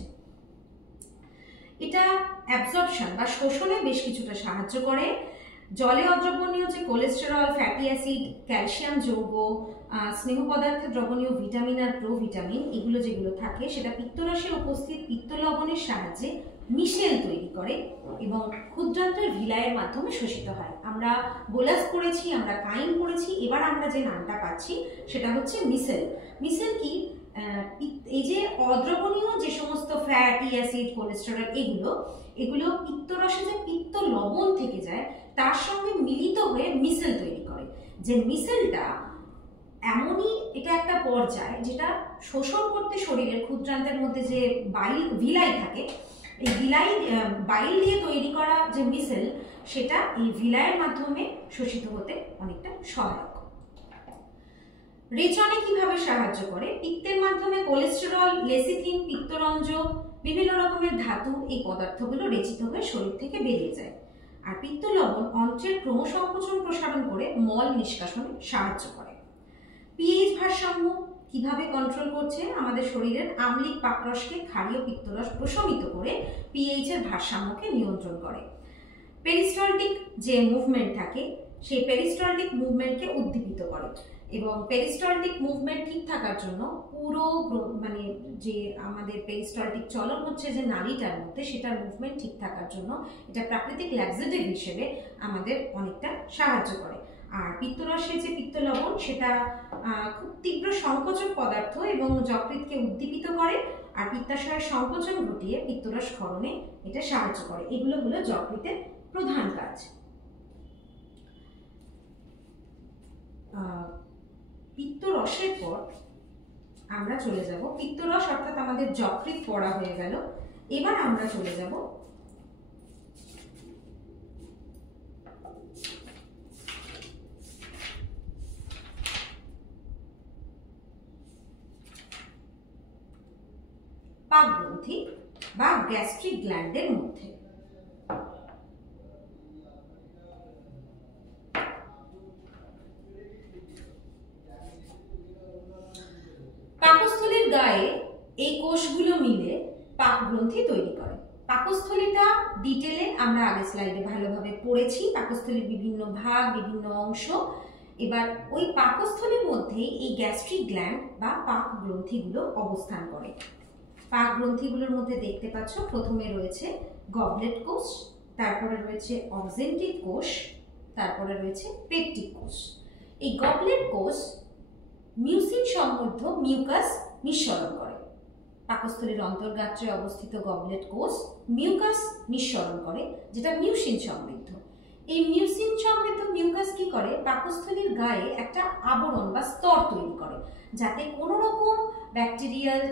এটা অ্যাবজর্পশন বা শোষণে বেশ কিছুটা সাহায্য করে। জলে অদ্রবণীয় যে কোলেস্টেরল, ফ্যাটি অ্যাসিড, ক্যালসিয়াম যৌগ, স্নেহ পদার্থে দ্রবণীয় ভিটামিন আর প্রোভিটামিন এগুলো যেগুলো থাকে সেটা পিত্তরসে উপস্থিত পিত্ত লবণের সাহায্যে মিশেল তৈরি করে এবং ক্ষুদ্রান্তের ভিলাইয়ের মাধ্যমে শোষিত হয়। আমরা বোলাস পড়েছি, আমরা কাইন পড়েছি, এবার আমরা যে নামটা পাচ্ছি সেটা হচ্ছে মিশেল। মিশেল কি? এই যে অদ্রবণীয় যে সমস্ত ফ্যাটি অ্যাসিড, কোলেস্টেরল এগুলো পিত্তরসে যে পিত্ত লবণ থেকে যায় তার সঙ্গে মিলিত হয়ে মিশেল তৈরি করে। যে মিশেলটা এটা একটা পর্যায় যেটা শোষণ করতে শরীরের ক্ষুদ্রান্তের মধ্যে যে ভিলাই থাকে, এই বাইল দিয়ে তৈরি করা যে মিশেল সেটা এই ভিলাইয়ের মাধ্যমে শোষিত হতে অনেকটা সহায়ক। রেচনে কিভাবে সাহায্য করে? পিত্তের মাধ্যমে কোলেস্টেরল, লেসিথিন, পিত্তরঞ্জক, বিভিন্ন রকমের ধাতু এই পদার্থগুলো রেচিত হয়ে শরীর থেকে বেরিয়ে যায়। আর পিত্ত লবণ অন্ত্রের ক্রমসংকোচন প্রসারণ করে মল নিষ্কাশনে সাহায্য করে। পিএইচ ভারসাম্য কিভাবে কন্ট্রোল করছে? আমাদের শরীরের আম্লিক পাকরসকে ক্ষারীয় পিত্তরস প্রশমিত করে পিএইচ এর ভারসাম্যকে নিয়ন্ত্রণ করে। পেরিস্টালটিক যে মুভমেন্ট থাকে সেই পেরিস্টালটিক মুভমেন্টকে উদ্দীপিত করে এবং পেরিস্টালটিক মুভমেন্ট ঠিক থাকার জন্য পুরো যে আমাদের পেরিস্টালটিক চলন হচ্ছে যে নালীটার মধ্যে, সেটার মুভমেন্ট ঠিক থাকার জন্য এটা প্রাকৃতিক ল্যাক্সেটিভ হিসেবে আমাদের অনেকটা সাহায্য করে। আর পিত্তরসের যে পিত্ত লবণ সেটা খুব তীব্র সংকোচক পদার্থ এবং যকৃৎকে উদ্দীপিত করে আর পিত্তাশয়ের সংকোচন ঘটিয়ে পিত্তরস ক্ষরণে এটা সাহায্য করে। এগুলো হলো যকৃতের প্রধান কাজ। পিত্তরসের পর আমরা চলে যাব, পিত্তরস অর্থাৎ আমাদের যকৃৎ পড়া হয়ে গেল, এবার আমরা চলে যাব পাক গ্রন্থি বা গ্যাস্ট্রিক গ্ল্যান্ডের মধ্যে। পাকস্থলীর গায়ে এই কোষগুলো মিলে পাক গ্রন্থি তৈরি করে। পাকস্থলীটা ডিটেলে আমরা আগের স্লাইডে ভালোভাবে পড়েছি, পাকস্থলীর বিভিন্ন ভাগ, বিভিন্ন অংশ। এবার ওই পাকস্থলীর মধ্যে এই গ্যাস্ট্রিক গ্ল্যান্ড বা পাক গ্রন্থিগুলো অবস্থান করে। পাক গ্রন্থিগুলোর মধ্যে দেখতে পাচ্ছ প্রথমে রয়েছে গবলেট কোষ, তারপরে রয়েছে অক্সেন্টিক কোষ, তারপরে রয়েছে পেপটিক কোষ। এই গবলেট কোষ মিউসিন সমৃদ্ধ মিউকাস নিঃসরণ করে। পাকস্থলীর অন্তর্গাত্রে অবস্থিত গবলেট কোষ মিউকাস নিঃসরণ করে, যেটা মিউসিন সমৃদ্ধ। এই মিউসিন সমৃদ্ধ মিউকাস কি করে, পাকস্থলীর গায়ে একটা আবরণ বা স্তর তৈরি করে, যাতে কোনো রকম ব্যাকটেরিয়াল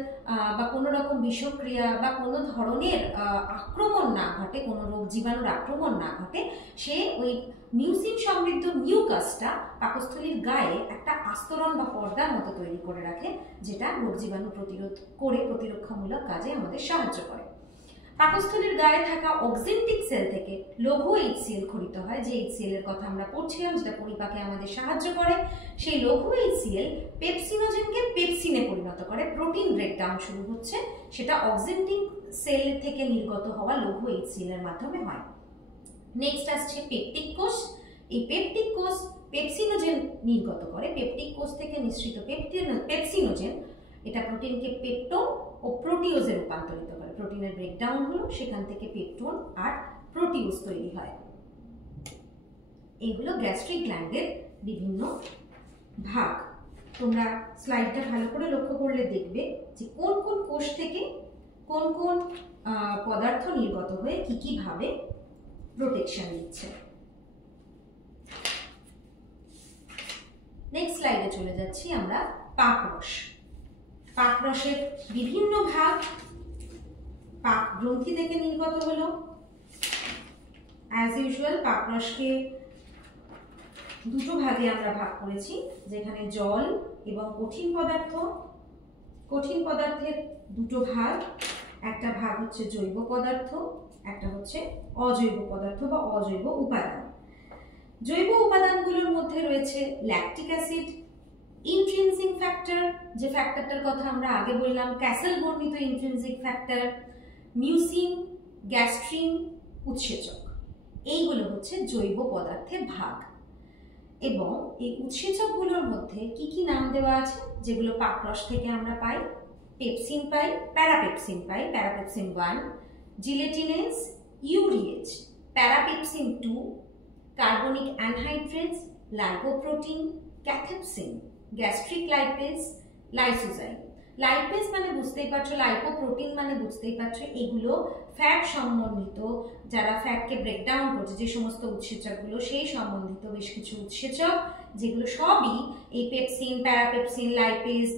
বা কোনো রকম বিষক্রিয়া বা কোনো ধরনের আক্রমণ না ঘটে, কোনো রোগ জীবাণুর আক্রমণ না ঘটে। সে ওই মিউসিন সমৃদ্ধ মিউকাসটা পাকস্থলীর গায়ে একটা আস্তরণ বা পর্দার মতো তৈরি করে রাখে, যেটা রোগ জীবাণু প্রতিরোধ করে প্রতিরক্ষামূলক কাজে আমাদের সাহায্য করে। পাকস্থলীর গায়ে থাকা অক্সেন্টিক সেল থেকে লঘু HCl খরিত হয়, যে HCl এর কথা আমরা পড়ছিলাম, যেটা পরিপাকে আমাদের সাহায্য করে। সেই লঘু HCl পেপসিনোজেনকে পেপসিনে পরিণত করে, প্রোটিন ব্রেকডাউন শুরু হচ্ছে, সেটা অক্সেন্টিক সেল থেকে নির্গত হওয়া লঘু HCl এর মাধ্যমে হয়। নেক্সট আসছে পেপটিক কোষ। এই পেপটিক কোষ পেপসিনোজেন নির্গত করে। পেপটিক কোষ থেকে নিঃসৃত পেপসিনোজেন এটা প্রোটিনকে পেপটোন ও প্রোটিওজে রূপান্তরিত করে। প্রোটিনের ব্রেকডাউন হলো, সেখান থেকে পেপটোন আর প্রোটিওজ তৈরি হয়। এইগুলো গ্যাস্ট্রিক গ্ল্যান্ডের বিভিন্ন ভাগ। তোমরা স্লাইডটা ভালো করে লক্ষ্য করলে দেখবে যে কোন কোন কোষ থেকে কোন কোন পদার্থ নির্গত হয়ে কি ভাবে প্রোটেকশন দিচ্ছে। নেক্সট স্লাইডে চলে যাচ্ছি আমরা। পাকরস। পাকরসের বিভিন্ন ভাগ। পাক গ্রন্থি থেকে নির্গত হলো। অ্যাজ ইউজুয়াল পাকরসকে দুটো ভাগে আমরা ভাগ করেছি, যেখানে জল এবং কঠিন পদার্থ। কঠিন পদার্থের দুটো ভাগ, একটা ভাগ হচ্ছে জৈব পদার্থ, একটা হচ্ছে অজৈব পদার্থ বা অজৈব উপাদান। জৈব উপাদানগুলোর মধ্যে রয়েছে ল্যাকটিক অ্যাসিড, ইন্ট্রিনসিক ফ্যাক্টর, যে ফ্যাক্টরটার কথা আমরা আগে বললাম, ক্যাসেল বর্ণিত ইন্ট্রিনসিক ফ্যাক্টর, মিউসিন, গ্যাস্ট্রিন, উৎসেচক। এইগুলো হচ্ছে জৈব পদার্থের ভাগ। এবং এই উৎসেচকগুলোর মধ্যে কি নাম দেওয়া আছে, যেগুলো পাকরস থেকে আমরা পাই? পেপসিন পাই, প্যারাপেপসিন পাই, parapepsin 1, gelatinase, urease, parapepsin 2, carbonic anhydrates, lipoprotein, cathepsin, gastric lipase, lysozyme. Lipase মানে বুঝতেই পারছো, লাইপোপ্রোটিন মানে বুঝতেই পারছো, এগুলো ফ্যাট সম্বন্ধিত, যারা ফ্যাটকে ব্রেকডাউন করছে, যে সমস্ত উৎসেচকগুলো, সেই সম্বন্ধিত বেশ কিছু উৎসেচক, যেগুলো সবই এই পেপসিন, প্যারাপেপসিন, লাইপেজ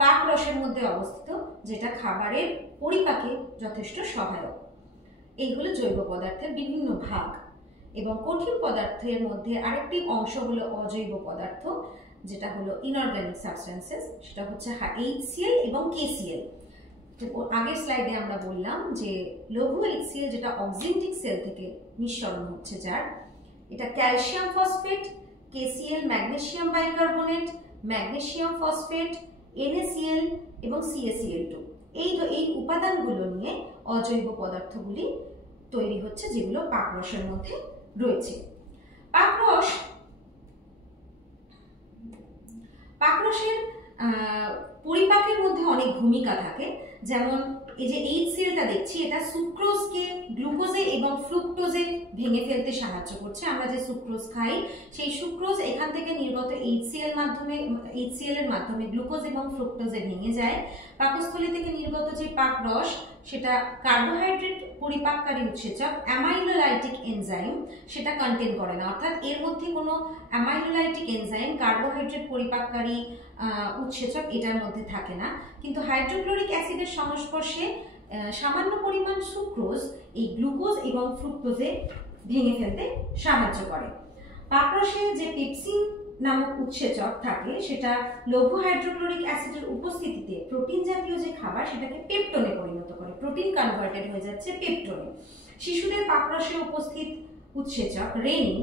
পাকরসের মধ্যে অবস্থিত, যেটা খাবারের পরিপাকে যথেষ্ট সহায়ক। এইগুলো জৈব পদার্থের বিভিন্ন ভাগ। এবং কঠিন পদার্থের মধ্যে আরেকটি অংশ হলো অজৈব পদার্থ, যেটা হলো ইনঅর্গানিক সাবস্টেন্সেস, সেটা হচ্ছে HCl এবং KCl। আগের স্লাইডে আমরা বললাম যে লঘু HCl যেটা অক্সেন্টিক সেল থেকে নিঃসরণ হচ্ছে, যার এটা calcium phosphate, KCl magnesium bicarbonate, magnesium phosphate, NaCl এবং CaCl2। এই উপাদানগুলো নিয়ে অজৈব পদার্থগুলি তৈরি হচ্ছে, যেগুলো পাকরসের মধ্যে রয়েছে। পাকরসের পরিপাকের মধ্যে অনেক ভূমিকা থাকে। যেমন এই যে HClটা দেখছি, এটা সুক্রোজকে গ্লুকোজে এবং ফ্রুক্টোজে ভেঙে ফেলতে সাহায্য করছে। আমরা যে সুক্রোজ খাই, সেই সুক্রোজ এখান থেকে নির্গত HCl এর মাধ্যমে গ্লুকোজ এবং ফ্রুক্টোজে ভেঙে যায়। পাকস্থলী থেকে নির্গত যে পাকরস, সেটা কার্বোহাইড্রেট পরিপাককারী উৎসেচক অ্যামাইলোলাইটিক এনজাইম সেটা কন্টেন করে না, অর্থাৎ এর মধ্যে কোনো অ্যামাইলোলাইটিক এনজাইম, কার্বোহাইড্রেট পরিপাককারী উৎসেচক এটার মধ্যে থাকে না। কিন্তু হাইড্রোক্লোরিক অ্যাসিডের সংস্পর্শে সামান্য পরিমাণ সুক্রোজ এই গ্লুকোজ এবং ফ্রুক্টোজে ভেঙে ফেলতে সাহায্য করে। পাকরসে যে পেপসিন নামক উৎসেচক থাকে, সেটা লঘু হাইড্রোক্লোরিক অ্যাসিডের উপস্থিতিতে প্রোটিন জাতীয় যে খাবার, সেটাকে পেপটোনে পরিণত করে। প্রোটিন কনভার্টেড হয়ে যাচ্ছে পেপটোনে। শিশুদের পাকরসে উপস্থিত উৎসেচক রেনিন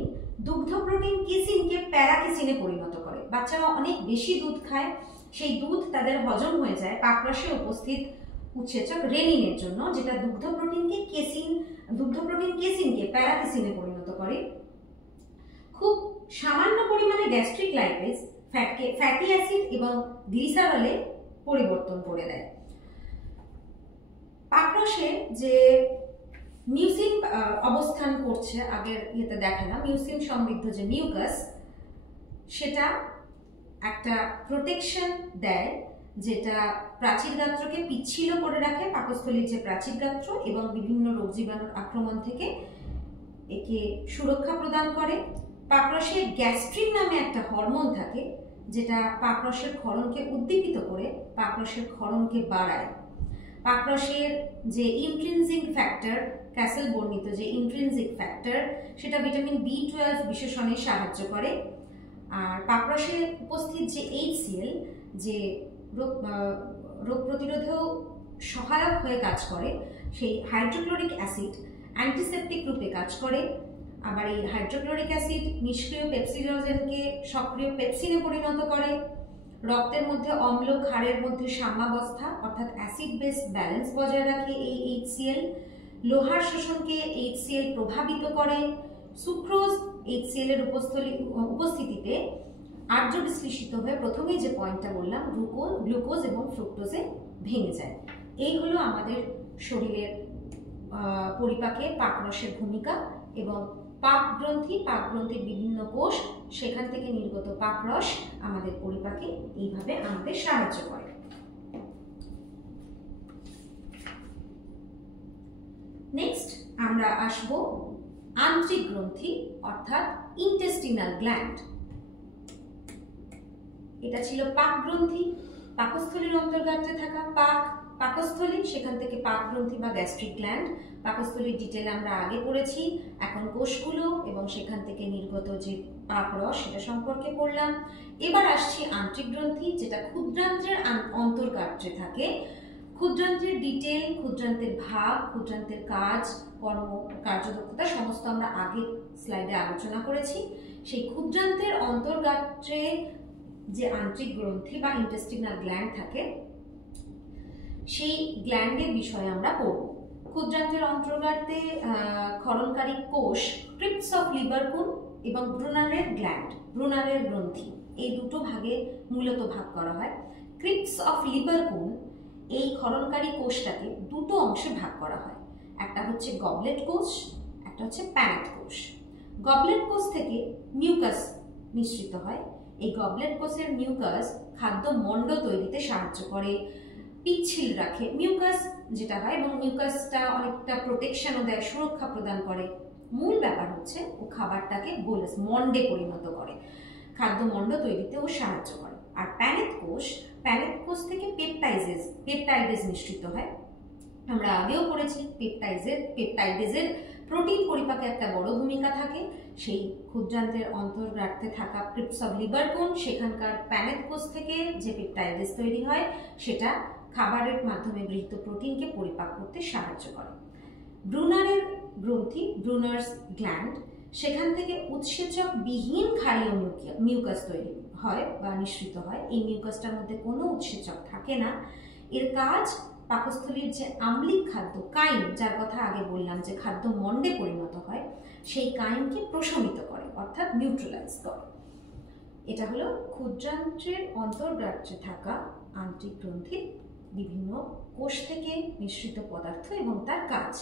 দুগ্ধ প্রোটিন কেসিনকে প্যারাকেসিনে পরিণত করে। বাচ্চারা অনেক বেশি দুধ খায়, সেই দুধ তাদের হজম হয়ে যায় পাকরসে উপস্থিত উৎসেচক রেনিনের জন্য, যেটা দুগ্ধ প্রোটিন কেসিনকে প্যারাকেসিনে পরিণত করে। খুব সামান্য পরিমাণে গ্যাস্ট্রিক লাইপেজ ফ্যাটি অ্যাসিড এবং গ্লিসারলে পরিবর্তন করে দেয়। পাকরসে যে মিউসিন অবস্থান করছে, আগের ইয়েতে দেখালাম মিউসিন সমৃদ্ধ যে মিউকাস, সেটা একটা প্রোটেকশন দেয়, যেটা প্রাচীর গাত্রকে পিচ্ছিল করে রাখে, পাকস্থলীর যে প্রাচীর গাত্র, এবং বিভিন্ন রোগ জীবাণুর আক্রমণ থেকে একে সুরক্ষা প্রদান করে। পাকরসে গ্যাস্ট্রিন নামে একটা হরমোন থাকে, যেটা পাকরসের ক্ষরণকে উদ্দীপিত করে পাকরসের ক্ষরণকে বাড়ায়। পাকরসের যে ইন্ট্রিনসিক ফ্যাক্টর, ক্যাসেল বর্ণিত যে ইন্ট্রিনসিক ফ্যাক্টর, সেটা ভিটামিন B12 বিশেষণে সাহায্য করে। আর পাকরসে উপস্থিত যে HCl, যে রোগ প্রতিরোধেও সহায়ক হয়ে কাজ করে, সেই হাইড্রোক্লোরিক অ্যাসিড অ্যান্টিসেপটিক রূপে কাজ করে। আবার এই হাইড্রোক্লোরিক অ্যাসিড নিষ্ক্রিয় পেপসিডোজেনকে সক্রিয় পেপসিনে পরিণত করে। রক্তের মধ্যে অম্ল ক্ষারের মধ্যে সাম্যাবস্থা অর্থাৎ অ্যাসিড বেস ব্যালেন্স বজায় রাখে এই HCl। লোহার শোষণকে HCl প্রভাবিত করে। সুক্রোজ HCl এর উপস্থিতিতে আর্দ্র বিশ্লেষিত হয়ে প্রথমেই যে পয়েন্টটা বললাম, গ্লুকোজ এবং ফ্রুক্টোজে ভেঙে যায়। এই হলো আমাদের শরীরের পরিপাকে পাকরসের ভূমিকা। এবং পাকগ্রন্থির বিভিন্ন কোষ, সেখান থেকে নির্গত পাকরস আমাদের পরিপাকে এইভাবে আমাদের সাহায্য করে। নেক্সট আমরা আসব আন্ত্রিক গ্রন্থি অর্থাৎ ইন্টেস্টিনাল গ্ল্যান্ড। এটা ছিল পাকগ্রন্থি, পাকস্থলীর অন্তর্গাত্রে থাকা পাকস্থলী, সেখান থেকে পাকগ্রন্থি বা গ্যাস্ট্রিক গ্ল্যান্ড। পাকস্থলীর ডিটেল আমরা আগে পড়েছি, এখন কোষগুলো এবং সেখান থেকে নির্গত যে পাকরস সেটা সম্পর্কে পড়লাম। এবার আসছি আন্ত্রিক গ্রন্থি, যেটা ক্ষুদ্রান্ত্রের অন্তর্গাত্রে থাকে। ক্ষুদ্রান্ত্রের ডিটেল, ক্ষুদ্রান্তের ভাগ, ক্ষুদ্রান্তের কাজ, কার্যদক্ষতা সমস্ত আমরা আগের স্লাইডে আলোচনা করেছি। সেই ক্ষুদ্রান্তের অন্তর্গাত্রে যে আন্ত্রিক গ্রন্থি বা ইন্টেস্টিনাল গ্ল্যান্ড থাকে, সেই গ্ল্যান্ডের বিষয়ে আমরা পড়ব। ক্ষুদ্রান্তের অন্তর্গাত্রে ক্ষরণকারী কোষ ক্রিপ্টস অফ লিবারকুন এবং ব্রুনারের গ্ল্যান্ড, ব্রুনারের গ্রন্থি, এই দুটো ভাগে মূলত ভাগ করা হয়। ক্রিপ্টস অফ লিবারকুন এই ক্ষরণকারী কোষটাকে দুটো অংশে ভাগ করা হয়, একটা হচ্ছে গবলেট কোষ, একটা হচ্ছে প্যানেট কোষ। গবলেট কোষ থেকে মিউকাস নিঃসৃত হয়। এই গবলেট কোষের মিউকাস খাদ্য মণ্ড তৈরিতে সাহায্য করে, পিচ্ছিল রাখে মিউকাস যেটা হয়, এবং মিউকাসটা অনেকটা প্রোটেকশনও দেয়, সুরক্ষা প্রদান করে। মূল ব্যাপার হচ্ছে ও খাবারটাকে বোলাস মন্ডে পরিণত করে, খাদ্য মণ্ড তৈরিতেও সাহায্য করে। আর প্যানেট কোষ থেকে পেপটাইডেজ নিঃসৃত হয়। আমরা আগেও পড়েছি পেপটাইডেজের প্রোটিন পরিপাকে একটা বড় ভূমিকা থাকে। সেই ক্ষুদ্রান্তের অন্তর্গাত্রে থাকা ক্রিপ্টস অফ লিবারকুন, সেখানকার প্যানেট কোষ থেকে যে পেপটাইডেজ তৈরি হয়, সেটা খাবারের মাধ্যমে গৃহীত প্রোটিনকে পরিপাক করতে সাহায্য করে। ব্রুনারের গ্রন্থি, ব্রুনার্স গ্ল্যান্ড, সেখান থেকে উৎসেচক বিহীন ক্ষারীয় মিউকাস তৈরি হয় বা নিঃসৃত হয়। এই মিউকাসটার মধ্যে কোনো উৎসেচক থাকে না। এর কাজ পাকস্থলীর যে আম্লিক খাদ্য কাইম, যার কথা আগে বললাম যে খাদ্য মণ্ডে পরিণত হয়, সেই কাইমকে প্রশমিত করে অর্থাৎ নিউট্রালাইজ করে। এটা হলো ক্ষুদ্রান্ত্রের অন্তর্গাত্রে থাকা আন্ত্রিক গ্রন্থির বিভিন্ন কোষ থেকে নিঃসৃত পদার্থ এবং তার কাজ।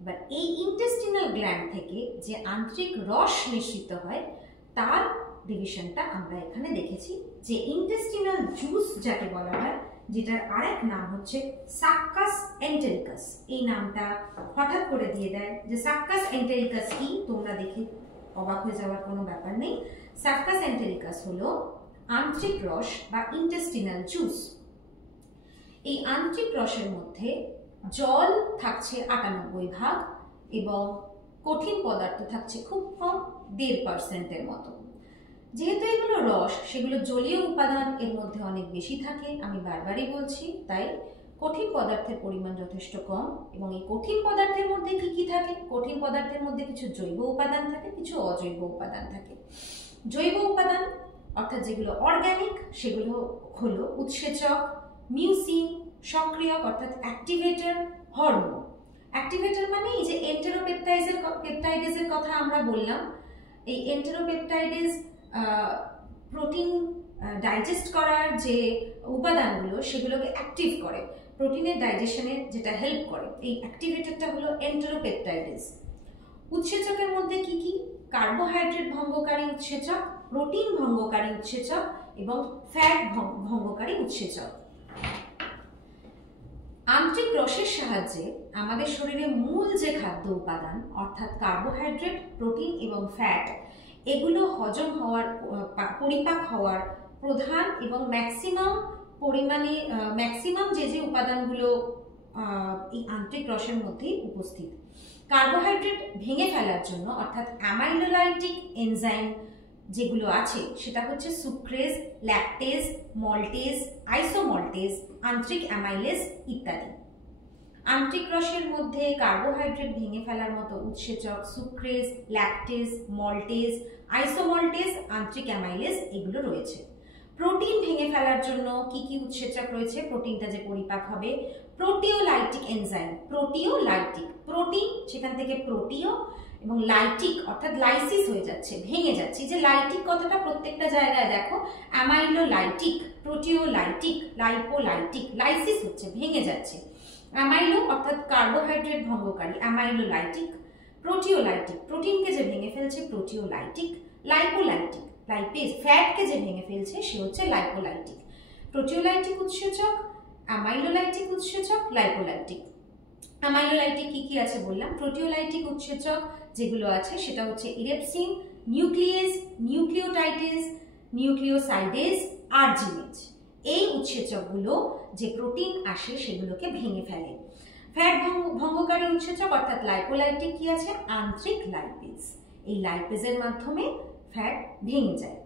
এবার এই ইন্টেস্টিনাল গ্ল্যান্ড থেকে যে আন্ত্রিক রস নিঃসৃত হয়, তার ডিভিশনটা আমরা এখানে দেখেছি। যে ইন্টেস্টিনাল জুস যাকে বলা হয়, যেটার আরেক নাম হচ্ছে সাক্কাস এন্টেরিকাস। এই নামটা হঠাৎ করে দিয়ে দেয় যে সাক্কাস এন্টেরিকাস কি, তোমরা দেখে অবাক হয়ে যাওয়ার কোনো ব্যাপার নেই। সাক্কাস এন্টেরিকাস হলো আন্ত্রিক রস বা ইন্টেস্টিনাল জুস। এই আন্ত্রিক রসের মধ্যে জল থাকছে 98 ভাগ এবং কঠিন পদার্থ থাকছে খুব কম, 1.5% মতো। যেহেতু এগুলো রস, সেগুলো জলীয় উপাদান এর মধ্যে অনেক বেশি থাকে, আমি বারবারই বলছি, তাই কঠিন পদার্থের পরিমাণ যথেষ্ট কম। এবং এই কঠিন পদার্থের মধ্যে কি কি থাকে? কঠিন পদার্থের মধ্যে কিছু জৈব উপাদান থাকে, কিছু অজৈব উপাদান থাকে। জৈব উপাদান অর্থাৎ যেগুলো অর্গ্যানিক, সেগুলো হলো উৎসেচক, মিউসিন, সক্রিয়ক অর্থাৎ অ্যাক্টিভেটর, হরমোন। অ্যাক্টিভেটর মানে এই যে পেপটাইডেজের কথা আমরা বললাম, এই এন্টেরোপেপটাইডেজ প্রোটিন ডাইজেস্ট করার যে উপাদানগুলো, সেগুলোকে অ্যাক্টিভ করে। প্রোটিনের ডাইজেশনে যেটা হেল্প করে, এই অ্যাক্টিভেটরটা হলো এন্টেরোপেপটাইডেজ। উৎসেচকের মধ্যে কি কি? কার্বোহাইড্রেট ভঙ্গকারী উৎসেচক, প্রোটিন ভঙ্গকারী উৎসেচক এবং ফ্যাট ভঙ্গকারী উৎসেচক। আন্ত্রিক রসের সাহায্যে আমাদের শরীরে মূল যে খাদ্য উপাদান অর্থাৎ কার্বোহাইড্রেট, প্রোটিন এবং ফ্যাট, এগুলো হজম হওয়ার, পরিপাক হওয়ার প্রধান এবং ম্যাক্সিমাম যে উপাদানগুলো এই আন্ত্রিক রসের মধ্যেই উপস্থিত। কার্বোহাইড্রেট ভেঙে ফেলার জন্য অর্থাৎ অ্যামাইলোলাইটিক এনজাইম যেগুলো আছে সেটা হচ্ছে সুক্রেজ, ল্যাকটেজ, মল্টেজ, আইসোমল্টেজ, আন্ত্রিক অ্যামাইলেজ ইত্যাদি। আন্ত্রিক রসের মধ্যে কার্বোহাইড্রেট ভেঙে ফেলার মতো উৎসেচক সুক্রেজ, ল্যাকটেজ, মল্টেজ, আইসোমল্টেজ, আন্ত্রিক অ্যামাইলেজ এগুলো রয়েছে। প্রোটিন ভেঙে ফেলার জন্য কি কি উৎসেচক রয়েছে? প্রোটিনটা যে পরিপাক হবে, প্রোটিওলাইটিক এনজাইম, প্রোটিন সেখান থেকে প্রোটিও এবং লাইটিক অর্থাৎ লাইসিস হয়ে যাচ্ছে, ভেঙে যাচ্ছে। যে লাইটিক কথাটা প্রত্যেকটা জায়গায় দেখো, অ্যামাইলোলাইটিক, প্রোটিওলাইটিক, লাইপোলাইটিক, লাইসিস হচ্ছে, ভেঙে যাচ্ছে। অ্যামাইলো অর্থাৎ কার্বোহাইড্রেট ভঙ্গকারী, অ্যামাইলোলাইটিক, প্রোটিওলাইটিক, প্রোটিনকে যে ভেঙে ফেলছে প্রোটিওলাইটিক, লাইপোলাইটিক, লাইপেজ ফ্যাটকে যে ভেঙে ফেলছে সে হচ্ছে লাইপোলাইটিক। প্রোটিওলাইটিক উৎসেচক, অ্যামাইলোলাইটিক উৎসেচক, লাইপোলাইটিক। অ্যামাইলোলাইটিক কি কি আছে বললাম। প্রোটিওলাইটিক উৎসেচক যেগুলো আছে সেটা হচ্ছে ইরেপসিন, নিউক্লিয়েজ, নিউক্লিওটাইডেজ, নিউক্লিওসাইডেজ, আর্জিনেজ। এই উৎসেচকগুলো যে প্রোটিন আসে সেগুলোকে ভেঙে ফেলে। ফ্যাট ভঙ্গকারী উৎসেচক অর্থাৎ লাইপোলাইটিক কি আছে? আন্ত্রিক লাইপেজ। এই লাইপেজের মাধ্যমে ফ্যাট ভেঙে যায়।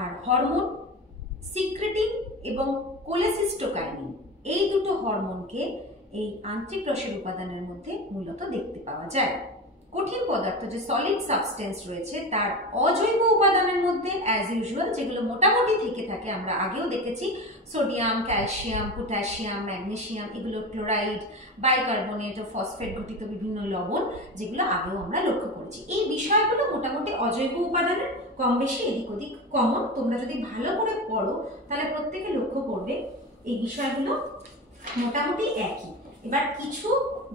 আর হরমোন সিক্রেটিন এবং কোলেসিস্টোকাইনিন, এই দুটো হরমোনকে এই আন্ত্রিক রসের উপাদানের মধ্যে মূলত দেখতে পাওয়া যায়। কঠিন পদার্থ যে সলিড সাবস্টেন্স রয়েছে তার অজৈব উপাদানের মধ্যে অ্যাজ ইউজুয়াল যেগুলো মোটামুটি থেকে থাকে, আমরা আগেও দেখেছি সোডিয়াম, ক্যালসিয়াম, পটাশিয়াম, ম্যাগনেসিয়াম, এগুলো ক্লোরাইড, বাইকার্বনেট ও ফসফেট ঘটিত বিভিন্ন লবণ, যেগুলো আগেও আমরা লক্ষ্য করেছি। এই বিষয়গুলো মোটামুটি অজৈব উপাদানের কম বেশি এদিক ওদিক কমন। তোমরা যদি ভালো করে পড়ো তাহলে প্রত্যেকে লক্ষ্য করবে এই বিষয়গুলো মোটামুটি একই। এবার কিছু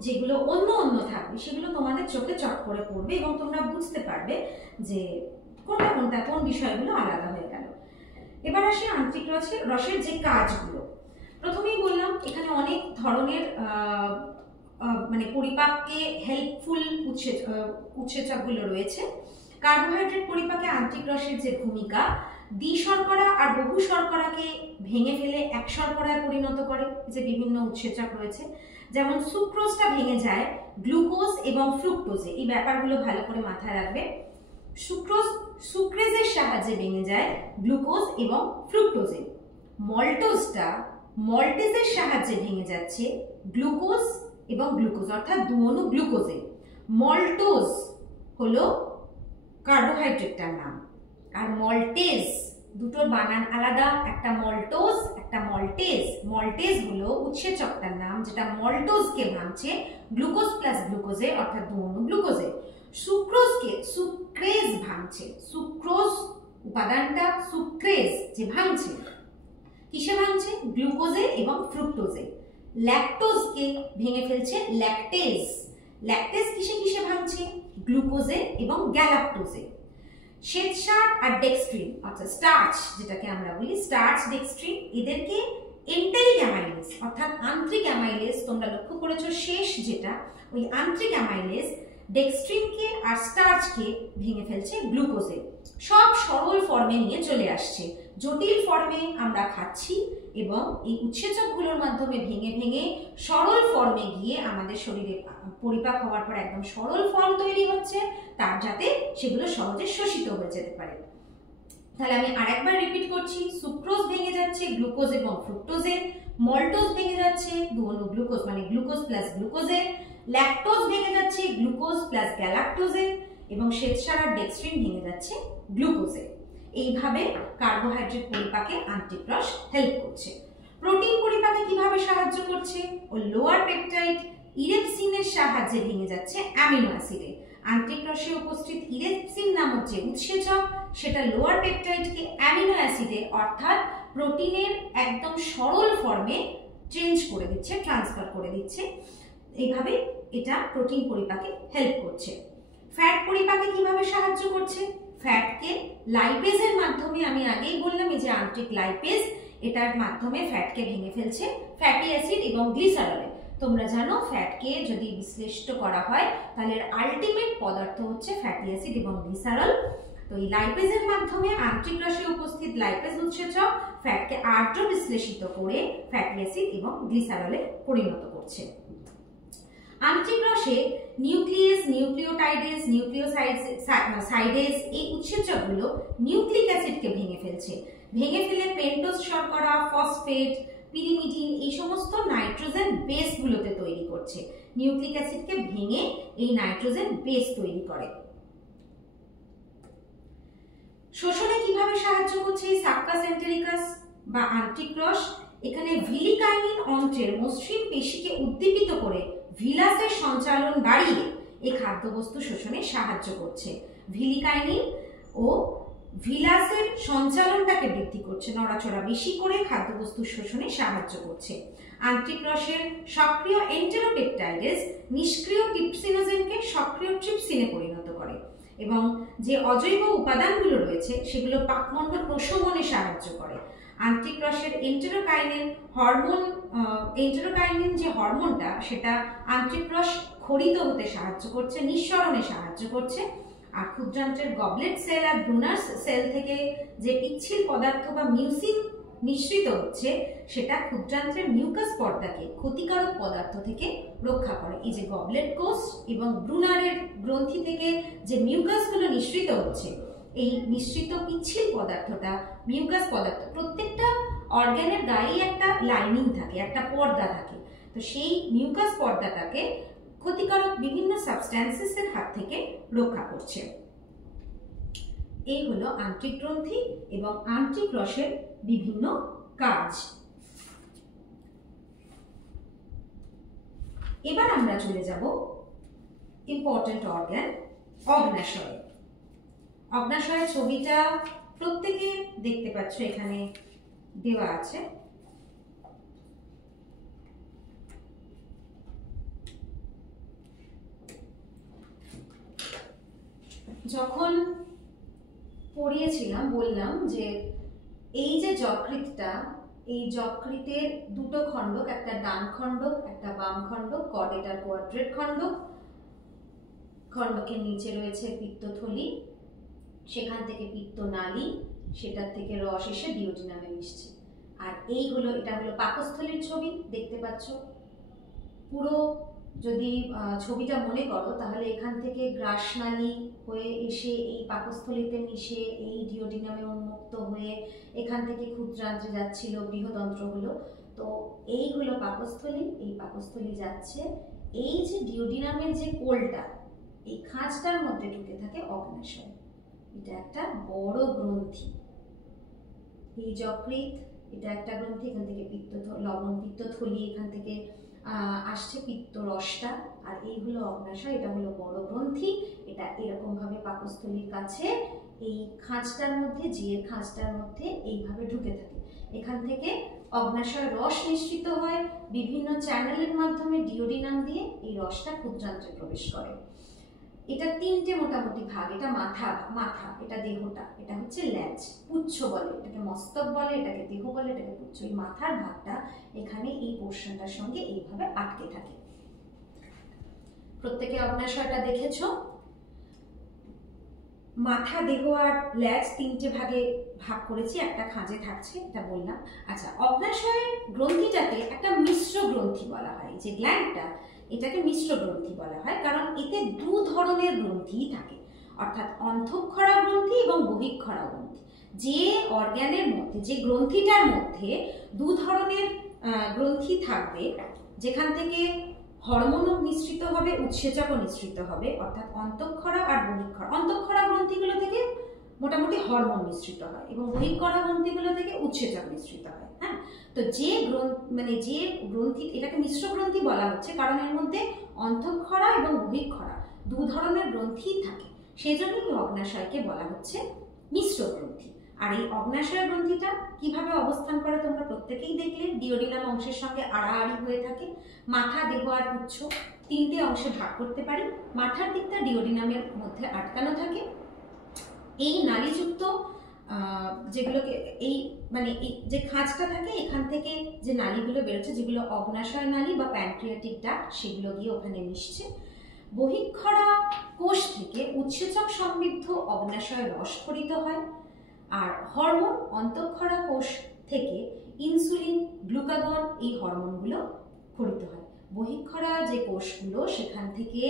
যেগুলো অন্য অন্য থাকবে সেগুলো তোমাদের চোখে চট করে পড়বে এবং তোমরা বুঝতে পারবে যে কোনটা কোন বিষয়গুলো আলাদা হয়ে গেল। এবার আসি আন্ত্রিক রসের যে কাজগুলো। প্রথমেই বললাম এখানে অনেক ধরনের মানে পরিপাককে হেল্পফুল উৎসেচকগুলো রয়েছে। কার্বোহাইড্রেট পরিপাকে আন্ত্রিক রসের যে ভূমিকা, দ্বিশর্করা আর বহু শর্করাকে ভেঙে ফেলে এক শর্করায় পরিণত করে যে বিভিন্ন উৎসেচক রয়েছে। যেমন সুক্রোজটা ভেঙে যায় গ্লুকোজ এবং ফ্রুক্টোজে, এই ব্যাপারগুলো ভালো করে মাথায় রাখবে। সুক্রেজের সাহায্যে ভেঙে যায় গ্লুকোজ এবং ফ্রুক্টোজে। মল্টেজের সাহায্যে ভেঙে যাচ্ছে গ্লুকোজ এবং গ্লুকোজ অর্থাৎ দুঅণু গ্লুকোজে। মল্টোজ হলো কার্বোহাইড্রেটটার নাম, আর মল্টেজ দুটোর বানান আলাদা, একটা মল্টোজ একটা মল্টেজ। মল্টেজ হলো উৎসেচকটার নাম যেটা মল্টোজকে ভাঙছে গ্লুকোজ প্লাস গ্লুকোজে অর্থাৎ দুঅণু গ্লুকোজে। সুক্রোজকে সুক্রেজ ভাঙছে, সুক্রোজ উপাদানটা সুক্রেজ যে ভাঙছে কিসে ভাঙছে? গ্লুকোজে এবং ফ্রুক্টোজে। ল্যাকটোজকে ভেঙে ফেলছে ল্যাকটেজ। ল্যাকটেজ কিসে কিসে ভাঙছে? গ্লুকোজে এবং গ্যালাক্টোজে। শ্বেতসার আর ডেক্সট্রিন অর্থাৎ স্টার্চ যেটাকে আমরা বলি, স্টার্চ ডেক্সট্রিন, এদেরকে এন্টেরিক অ্যামাইলেজ অর্থাৎ আন্ত্রিক অ্যামাইলেজ, তোমরা লক্ষ্য করেছো শেষ যেটা ওই আন্ত্রিক অ্যামাইলেজ ডেক্সট্রিনকে আর স্টার্চকে ভেঙে ফেলছে গ্লুকোজে। সব সরল ফর্মে নিয়ে চলে আসছে, জটিল ফর্মে আমরা খাচ্ছি এবং এই উৎসেচকগুলোর মাধ্যমে ভেঙে ভেঙে সরল ফর্মে গিয়ে আমাদের শরীরে পরিপাক হওয়ার পর একদম সরল ফর্ম তৈরি হচ্ছে, তার যাতে সেগুলো সহজে শোষিত হয়ে যেতে পারে। তাহলে আমি আরেকবার রিপিট করছি, সুক্রোজ ভেঙে যাচ্ছে গ্লুকোজ এবং ফ্রুক্টোজে, মল্টোজ ভেঙে যাচ্ছে দুঅণু গ্লুকোজ মানে গ্লুকোজ প্লাস গ্লুকোজে, ল্যাকটোজ ভেঙে যাচ্ছে গ্লুকোজ প্লাস গ্যালাক্টোজে এবং শ্বেতসার আর ডেক্সট্রিন ভেঙে যাচ্ছে গ্লুকোজে। এইভাবে কার্বোহাইড্রেট পরিপাকে আন্ত্রিক রস হেল্প করছে। প্রোটিন পরিপাকে কিভাবে সাহায্য করছে? ও লোয়ার পেপটাইড ইরেপসিনের সাহায্যে ভেঙে যাচ্ছে অ্যামিনো অ্যাসিডে। আন্ত্রিক রসে উপস্থিত ইরেপসিন নামক যে উৎসেচক সেটা লোয়ার পেপটাইডকে অ্যামিনো অ্যাসিডে অর্থাৎ প্রোটিনের একদম সরল ফর্মে চেঞ্জ করে দিচ্ছে, ট্রান্সফার করে দিচ্ছে। এইভাবে এটা প্রোটিন পরিপাকে হেল্প করছে। ফ্যাট পরিপাকে কিভাবে সাহায্য করছে? ফ্যাটকে লাইপেজের মাধ্যমে, আমি আগেই বললাম এই যে আন্ত্রিক লাইপেজ, এটার মাধ্যমে ফ্যাটকে ভেঙে ফেলছে ফ্যাটি অ্যাসিড এবং গ্লিসারলে। তোমরা জানো ফ্যাটকে যদি বিশ্লেষিত করা হয় তাহলে আলটিমেট পদার্থ হচ্ছে ফ্যাটি অ্যাসিড এবং গ্লিসারল। তো এই লাইপেজের মাধ্যমে আন্ত্রিক রসে উপস্থিত লাইপেজ উৎসেচক ফ্যাটকে আর্দ্র বিশ্লেষিত করে ফ্যাটি অ্যাসিড এবং গ্লিসারলে পরিণত করছে। আন্ত্রিক রসে নিউক্লিয়াস, নিউক্লিওটাইডেজ, নিউক্লিওসাইডেজ এই উৎসেচকগুলো নিউক্লিক অ্যাসিডকে ভেঙে ফেলছে। ভেঙে ফেলে পেন্টোজ শর্করা, ফসফেট, পিরিমিডিন এই সমস্ত নাইট্রোজেন বেসগুলোতে তৈরি করছে। নিউক্লিক অ্যাসিডকে ভেঙে এই নাইট্রোজেন বেস তৈরি করে। শোষণে কিভাবে সাহায্য করছে এই সাক্কাস এন্টেরিকাস বা আন্ত্রিক রস? এখানে ভিলিকাইনিন অন্ত্রের মসৃণ পেশিকে উদ্দীপিত করে ভিলাসের সঞ্চালন বাড়িয়ে এই খাদ্যবস্তু শোষণে সাহায্য করছে। ভিলিকাইনিন ও ভিলাসের সঞ্চালনটাকে বৃদ্ধি করছে, নড়াচড়া বেশি করে খাদ্যবস্তু শোষণে সাহায্য করছে। আন্ত্রিক রসের সক্রিয় এন্টেরোপেপটাইডেজ নিষ্ক্রিয় ট্রিপসিনোজেনকে সক্রিয় ট্রিপসিনে পরিণত করে এবং যে অজৈব উপাদানগুলো রয়েছে সেগুলো পাকমণ্ডল প্রশমনে সাহায্য করে। আন্ত্রিক রসের এন্টেরোকাইনিন যে হরমোনটা সেটা আন্ত্রিক রস ক্ষরিত হতে সাহায্য করছে, নিঃসরণে সাহায্য করছে। আর ক্ষুদ্রান্ত্রের গবলেট সেল আর ব্রুনার্স সেল থেকে যে পিচ্ছিল পদার্থ বা মিউসিন নিঃসৃত হচ্ছে সেটা ক্ষুদ্রান্ত্রের মিউকাস পর্দাকে ক্ষতিকারক পদার্থ থেকে রক্ষা করে। এই যে গবলেট কোষ এবং ব্রুনারের গ্রন্থি থেকে যে মিউকাসগুলো নিঃসৃত হচ্ছে, এই নিঃসৃত পিচ্ছিল পদার্থটা মিউকাস পদার্থ, প্রত্যেকটা অর্গানের গায়ে একটা লাইনিং থাকে, একটা পর্দা থাকে। তো সেই মিউকাস পর্দাটাকে ক্ষতিকারক বিভিন্ন সাবস্ট্যান্সেসের হাত থেকে রক্ষা করছে। এই হলো আন্ত্রিক গ্রন্থি এবং আন্ত্রিক রসের বিভিন্ন কাজ। এবার আমরা চলে যাব ইম্পর্টেন্ট অর্গান অগ্ন্যাশয়। অগ্ন্যাশয়ের ছবিটা প্রত্যেকে দেখতে পাচ্ছ, এখানে দেওয়া আছে। যখন পড়িয়েছিলাম বললাম যে এই যে যকৃতটা, এই যকৃতের দুটো খণ্ডক, একটা ডান খণ্ডক একটা বাম খণ্ডক, কর্ডেটার কোয়াড্রেট খণ্ডক। খণ্ডকের নিচে রয়েছে পিত্তথলি, সেখান থেকে পিত্তনালী, সেটার থেকে রস এসে ডিওডিনামে মিশছে। আর এই হলো, এটা হলো পাকস্থলীর ছবি, দেখতে পাচ্ছ। পুরো যদি ছবিটা মনে করো তাহলে এখান থেকে গ্রাসনালী হয়ে এসে এই পাকস্থলীতে মিশে এই ডিওডিনামে উন্মুক্ত হয়ে এখান থেকে ক্ষুদ্রান্ত্রে যাচ্ছিল, বৃহদন্ত্র হলো। তো এই হলো পাকস্থলী, এই পাকস্থলী যাচ্ছে, এই যে ডিওডিনামের যে কোলটা, এই খাঁজটার মধ্যে ঢুকে থাকে অগ্ন্যাশয়। এটা একটা বড় গ্রন্থি। এই যকৃত, এটা একটা গ্রন্থি, এখান থেকে লবণ পিত্তথলি, এখান থেকে আসছে পিত্ত রসটা। আর এই হলো অগ্ন্যাশয়, এটা হলো বড় গ্রন্থি। এটা এরকম ভাবে পাকস্থলীর কাছে এই খাঁজটার মধ্যে, জিয়ের খাঁজটার মধ্যে এইভাবে ঢুকে থাকে। এখান থেকে অগ্ন্যাশয় রস নিঃসৃত হয়, বিভিন্ন চ্যানেলের মাধ্যমে ডিওডিনাম দিয়ে এই রসটা ক্ষুদ্রান্ত্রে প্রবেশ করে। এটা তিনটে মোটামুটি ভাগ। এটা মাথা, এটা দেহটা, এটা হচ্ছে ল্যাজ, পুচ্ছ বলে, এটাকে মস্তক বলে, এটাকে দেহ বলে, এটাকে পুচ্ছ। এই মাথার ভাগটা এখানে এই পোর্শনটার সঙ্গে এইভাবে আটকে থাকে। প্রত্যেকে অগ্ন্যাশয়টা দেখেছো। মাথা, দেহ আর ল্যাজ তিনটে ভাগে ভাগ করেছি, একটা খাঁজে থাকছে, এটা বললাম। আচ্ছা, অগ্ন্যাশয় গ্রন্থিটাকে একটা মিশ্র গ্রন্থি বলা হয়। যে গ্ল্যান্ডটা, এটাকে মিশ্র গ্রন্থি বলা হয় কারণ এতে দু ধরনের গ্রন্থি থাকে, অর্থাৎ অন্তঃক্ষরা গ্রন্থি এবং বহিঃক্ষরা গ্রন্থি। যে অর্গানের মধ্যে, যে গ্রন্থিটার মধ্যে দু ধরনের গ্রন্থি থাকবে, যেখান থেকে হরমোনও নিঃসৃত হবে, উৎসেচকও নিঃসৃত হবে, অর্থাৎ অন্তঃক্ষরা আর বহিঃক্ষরা। অন্তঃক্ষরা গ্রন্থিগুলো থেকে মোটামুটি হরমোন নিঃসৃত হয় এবং বহিঃক্ষরা গ্রন্থিগুলো থেকে উৎসেচক নিঃসৃত হয়। হ্যাঁ, তো যে গ্রন্থি, এটাকে মিশ্র গ্রন্থি বলা হচ্ছে কারণ এর মধ্যে অন্তঃক্ষরা এবং বহিঃক্ষরা দু ধরনের গ্রন্থি থাকে, সেই জন্যই অগ্ন্যাশয়কে বলা হচ্ছে মিশ্র গ্রন্থি। আর এই অগ্ন্যাশয় গ্রন্থিটা কিভাবে অবস্থান করে তোমরা প্রত্যেকেই দেখলে, ডিওডিনাম অংশের সঙ্গে আড়াআড়ি হয়ে থাকে। মাথা, দেহ আর পুচ্ছ তিনটে অংশে ভাগ করতে পারি। মাথার দিকটা ডিওডিনামের মধ্যে আটকানো থাকে। এই নালীযুক্ত যেগুলোকে এই মানে এই যে খাঁজটা থাকে, এখান থেকে যে নালীগুলো বেরোচ্ছে, যেগুলো অগ্ন্যাশয় নালী বা প্যানক্রিয়াটিক ডাক্ট, সেগুলো গিয়ে ওখানে মিশছে। বহিঃক্ষরা কোষ থেকে উৎসেচক সমৃদ্ধ অগ্ন্যাশয় রস ক্ষরিত হয়। আর হরমোন অন্তঃক্ষরা কোষ থেকে ইনসুলিন, গ্লুকাগন এই হরমোনগুলো ক্ষরিত হয়। বহিঃক্ষরা যে কোষগুলো, সেখান থেকে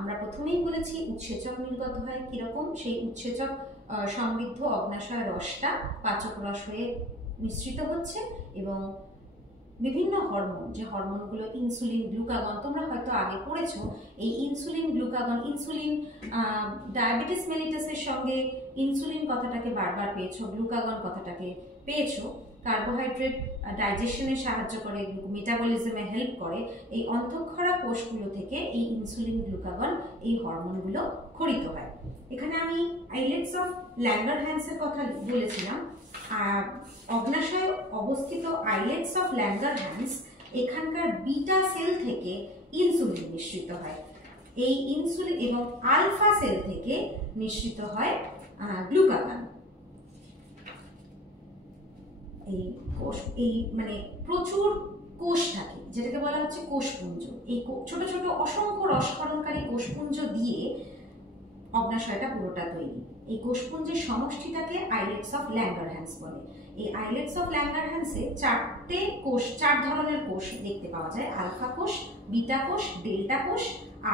আমরা প্রথমেই বলেছি উৎসেচক নির্গত হয়। কিরকম? সেই উৎসেচক সমৃদ্ধ অগ্ন্যাশয় রসটা পাচক রস হয়ে মিশ্রিত হচ্ছে এবং বিভিন্ন হরমোন, যে হরমোনগুলো ইনসুলিন, গ্লুকাগন, তোমরা হয়তো আগে পড়েছো এই ইনসুলিন, গ্লুকাগন। ইনসুলিন ডায়াবেটিস মেলিটাসের সঙ্গে ইনসুলিন কথাটাকে বারবার পেয়েছো, গ্লুকাগন কথাটাকে পেয়েছো। কার্বোহাইড্রেট ডাইজেশনে সাহায্য করে, মেটাবলিজমে হেল্প করে। এই অন্তঃক্ষরা কোষগুলো থেকে এই ইনসুলিন, গ্লুকাগন এই হরমোনগুলো ক্ষরিত হয়। এখানে আমি আইলেটস অফ ল্যাঙ্গারহ্যান্সের কথা বলেছিলাম। অগ্ন্যাশয়ে অবস্থিত আইলেটস অফ ল্যাঙ্গারহ্যান্স, এখানকার বিটা সেল থেকে ইনসুলিন নিঃসৃত হয়। এই ইনসুলিন এবং আলফা সেল থেকে নিঃসৃত হয় গ্লুকাগন। এই মানে প্রচুর কোষ থাকে, যেটাকে বলা হচ্ছে কোষপুঞ্জ। এই ছোট ছোট অসংখ্য রসক্ষরণকারী কোষপুঞ্জ দিয়ে অগ্ন্যাশয়টা পুরোটা তৈরি। এই কোষপুঞ্জের সমষ্টিটাকে আইলেটস অফ ল্যাঙ্গারহ্যান্স বলে। এই আইলেটস অফ ল্যাঙ্গারহ্যান্সে চার ধরনের কোষ দেখতে পাওয়া যায়: আলফা কোষ, বিটা কোষ, ডেল্টা কোষ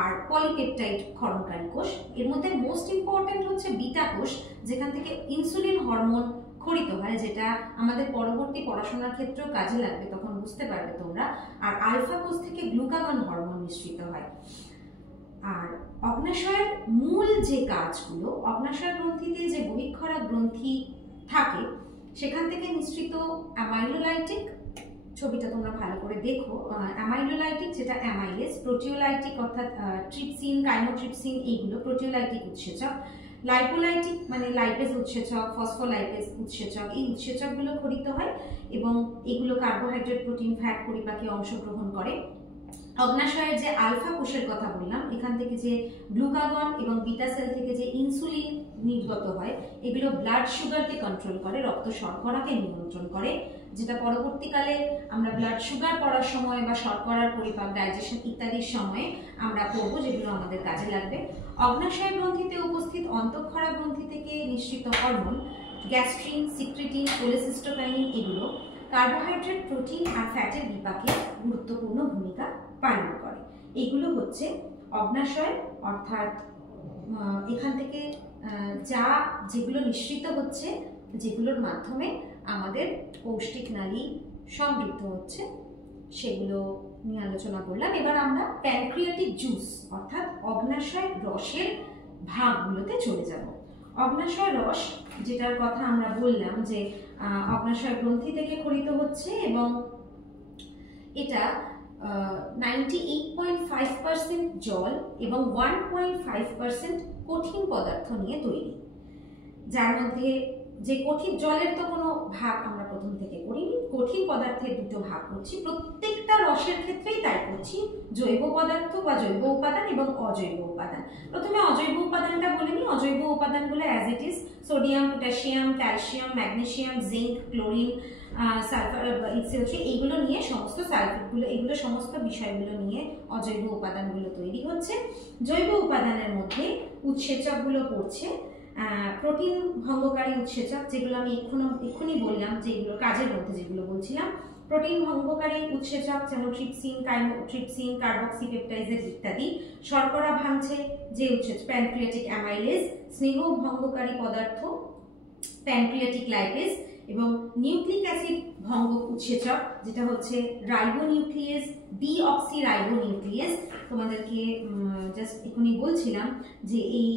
আর পলিপেপটাইড ক্ষরণকারী কোষ। এর মধ্যে মোস্ট ইম্পর্টেন্ট হচ্ছে বিটা কোষ, যেখান থেকে ইনসুলিন হরমোন ক্ষরিত হয়, যেটা আমাদের পরবর্তী পড়াশোনার ক্ষেত্রেও কাজে লাগবে, তখন বুঝতে পারবে তোমরা। আর আলফা কোষ থেকে গ্লুকাগন হরমোন নিঃসৃত হয়। আর অগ্ন্যাশয়ের মূল যে কাজগুলো, অগ্ন্যাশয় গ্রন্থিতে যে বহিঃক্ষরা গ্রন্থি থাকে, সেখান থেকে নিঃসৃত অ্যামাইলোলাইটিক, ছবিটা তোমরা ভালো করে দেখো, অ্যামাইলোলাইটিক যেটা অ্যামাইলেজ, প্রোটিওলাইটিক অর্থাৎ ট্রিপসিন, কাইমোট্রিপসিন এইগুলো প্রোটিওলাইটিক উৎসেচক, লাইপোলাইটিক মানে লাইপেজ উৎসেচক, ফসফোলাইপেজ উৎসেচক, এই উৎসেচকগুলো ক্ষরিত হয় এবং এগুলো কার্বোহাইড্রেট, প্রোটিন, ফ্যাট পরিপাকে অংশগ্রহণ করে। অগ্ন্যাশয়ের যে আলফা কোষের কথা বললাম, এখান থেকে যে গ্লুকাগন এবং বিটা সেল থেকে যে ইনসুলিন নির্গত হয়, এগুলো ব্লাড সুগারকে কন্ট্রোল করে, রক্ত শর্করাকে নিয়ন্ত্রণ করে, যেটা পরবর্তীকালে আমরা ব্লাড সুগার পড়ার সময় বা শর্করার পরিপাক, ডাইজেশন ইত্যাদির সময়ে আমরা পড়বো, যেগুলো আমাদের কাজে লাগবে। অগ্ন্যাশয় গ্রন্থিতে উপস্থিত অন্তঃক্ষরা গ্রন্থি থেকে নিঃসৃত হরমোন গ্যাস্ট্রিন, সিক্রেটিন, কোলেসিস্টোকাইনিন এগুলো কার্বোহাইড্রেট, প্রোটিন আর ফ্যাটের বিপাকে গুরুত্বপূর্ণ ভূমিকা পালন করে। এগুলো হচ্ছে অগ্ন্যাশয়, অর্থাৎ এখান থেকে যেগুলো নিঃসৃত হচ্ছে, যেগুলোর মাধ্যমে আমাদের পৌষ্টিক নালী সমৃদ্ধ হচ্ছে, সেগুলো নিয়ে আলোচনা করলাম। এবার আমরা প্যানক্রিয়াটিক জুস অর্থাৎ অগ্ন্যাশয় রসের ভাগগুলোতে চলে যাব। অগ্ন্যাশয় রস, যেটার কথা আমরা বললাম যে অগ্ন্যাশয় গ্রন্থি থেকে ক্ষরিত হচ্ছে এবং এটা 98.5% জল এবং 1.5% কঠিন পদার্থ নিয়ে তৈরি, যার মধ্যে যে কঠিন জলের তো কোনো ভাগ আমরা প্রথম থেকে করিনি, কঠিন পদার্থের দুটো ভাগ করছি। প্রত্যেকটা রসের ক্ষেত্রেই তাই করছি, জৈব পদার্থ বা জৈব উপাদান এবং অজৈব উপাদান। প্রথমে অজৈব উপাদানটা বলে নিই। অজৈব উপাদানগুলো as it is: sodium, potassium, calcium, magnesium, zinc, chlorine, sulphur, হচ্ছে এইগুলো নিয়ে সমস্ত সালফেটগুলো, এগুলো সমস্ত বিষয়গুলো নিয়ে অজৈব উপাদানগুলো তৈরি হচ্ছে। জৈব উপাদানের মধ্যে উৎসেচকগুলো পড়ছে, প্রোটিন ভঙ্গকারী উৎসেচক, যেগুলো আমি এক্ষুনি বললাম, যেগুলো কাজের মধ্যে যেগুলো বলছিলাম। প্রোটিন ভঙ্গকারী উৎসেচক যেমন ট্রিপসিন, কাইমোট্রিপসিন, কার্বক্সিপেপটাইজের ইত্যাদি। শর্করা ভাঙছে যে উৎসেচক প্যানক্রিয়াটিক অ্যামাইলেজ, স্নেহ ভঙ্গকারী পদার্থ প্যানক্রিয়াটিক লাইপেজ এবং নিউক্লিক অ্যাসিড ভঙ্গ উৎসেচক যেটা হচ্ছে রাইবোনিউক্লিয়েজ, ডিঅক্সিরাইবোনিউক্লিয়েজ। তোমাদেরকে জাস্ট এখনই বলছিলাম যে এই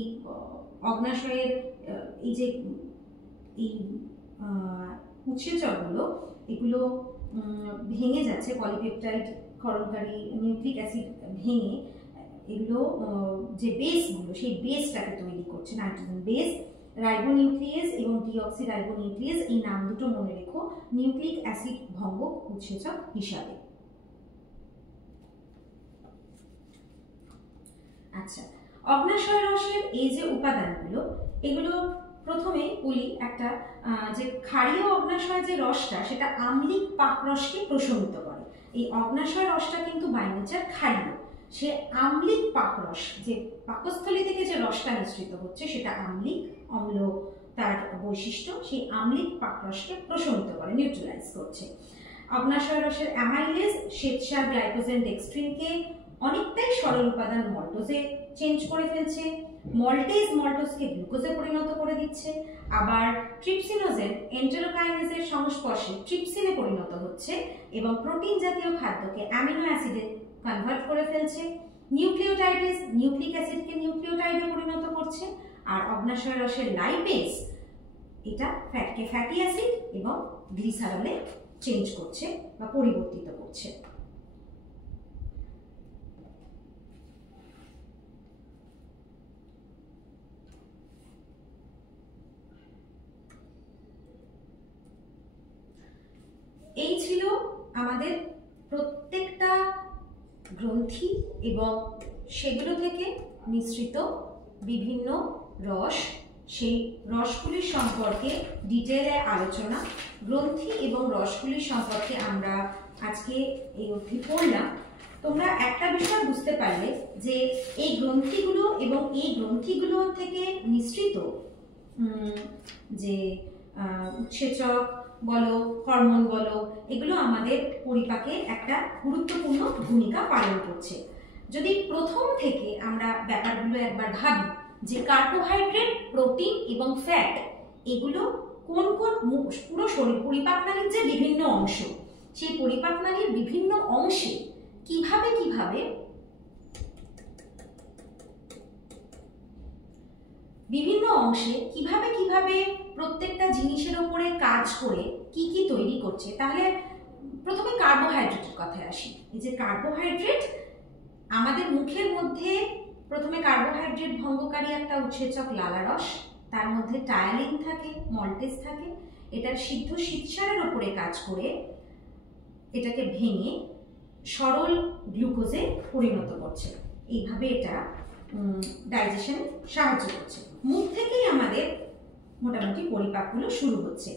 অগ্ন্যাশয়ের এই যে এই উৎসেচকগুলো, এগুলো ভেঙে যাচ্ছে, পলিপেপটাইড ক্ষরণকারী নিউক্লিক অ্যাসিড ভেঙে এগুলো যে বেসগুলো, সেই বেসটাকে তৈরি করছে, নাইট্রোজেন বেস। রাইবোনিউক্লিয়েজ এবং ডিঅক্সিরাইবোনিউক্লিয়েজ, এই নাম দুটো মনে রেখো নিউক্লিক অ্যাসিড ভঙ্গক উৎসেচক হিসাবে। আচ্ছা, অগ্ন্যাশয় রসের এই যে উপাদানগুলো, এগুলো প্রথমে বলি একটা যে ক্ষারীয় অগ্ন্যাশয় যে রসটা সেটা আম্লিক পাকরসকে প্রশমিত করে। এই অগ্ন্যাশয় রসটা কিন্তু বাই নেচার ক্ষারীয়, সে আম্লিক পাকরস, যে পাকস্থলী থেকে যে রসটা নিঃসৃত হচ্ছে সেটা আম্লিক, অম্ল তার বৈশিষ্ট্য, সেই আম্লিক পাকরসকে প্রশমিত করে, নিউট্রালাইজ করছে। অগ্ন্যাশয় রসের অ্যামাইলেজ শ্বেতসার গ্লাইকোজেন ডেক্সট্রিনকে অনেকটাই সরল উপাদান মল্টোজে চেঞ্জ করে ফেলছে, মল্টেজ মল্টোজকে গ্লুকোজে পরিণত করে দিচ্ছে, আবার ট্রিপসিনোজেন এন্টেরোকাইনেজের সংস্পর্শে ট্রিপসিনে পরিণত হচ্ছে এবং প্রোটিন জাতীয় খাদ্যকে অ্যামিনো অ্যাসিডে কনভার্ট করে ফেলছে। নিউক্লিওটাইডেজ নিউক্লিক অ্যাসিডকে নিউক্লিওটাইডে পরিণত করছে, আর অগ্ন্যাশয় রসের লাইপেজ এটা ফ্যাটকে ফ্যাটি অ্যাসিড এবং গ্লিসারলে চেঞ্জ করছে বা পরিবর্তিত করছে। এই ছিল আমাদের প্রত্যেকটা গ্রন্থি এবং সেগুলো থেকে নিঃসৃত বিভিন্ন রস, সেই রসগুলির সম্পর্কে ডিটেইলে আলোচনা। গ্রন্থি এবং রসগুলির সম্পর্কে আমরা আজকে এই অবধি পড়লাম। তোমরা একটা বিষয় বুঝতে পারলে যে এই গ্রন্থিগুলো এবং এই গ্রন্থিগুলো থেকে নিঃসৃত যে উৎসেচক বলো, হরমোন বলো, এগুলো আমাদের পরিপাকে একটা গুরুত্বপূর্ণ ভূমিকা পালন করছে। যদি প্রথম থেকে আমরা ব্যাপারগুলো একবার ভাবি যে কার্বোহাইড্রেট, প্রোটিন এবং ফ্যাট এগুলো কোন কোন পুরো শরীর পরিপাকনালীর যে বিভিন্ন অংশ, সেই পরিপাকনালীর বিভিন্ন অংশে কিভাবে কিভাবে প্রত্যেকটা জিনিসের উপরে কাজ করে কি কি তৈরি করছে। তাহলে প্রথমে কার্বোহাইড্রেটের কথায় আসি। এই যে কার্বোহাইড্রেট আমাদের মুখের মধ্যে, প্রথমে কার্বোহাইড্রেট ভঙ্গকারী একটা উৎসেচক লালারস, তার মধ্যে টায়ালিন থাকে, মল্টেজ থাকে, এটা সিদ্ধ শ্বেতসারের উপরে কাজ করে এটাকে ভেঙে সরল গ্লুকোজে পরিণত করছে। এইভাবে এটা ডাইজেশনে সাহায্য করছে। মুখ থেকেই আমাদের মোটামুটি পরিপাকগুলো শুরু হচ্ছে।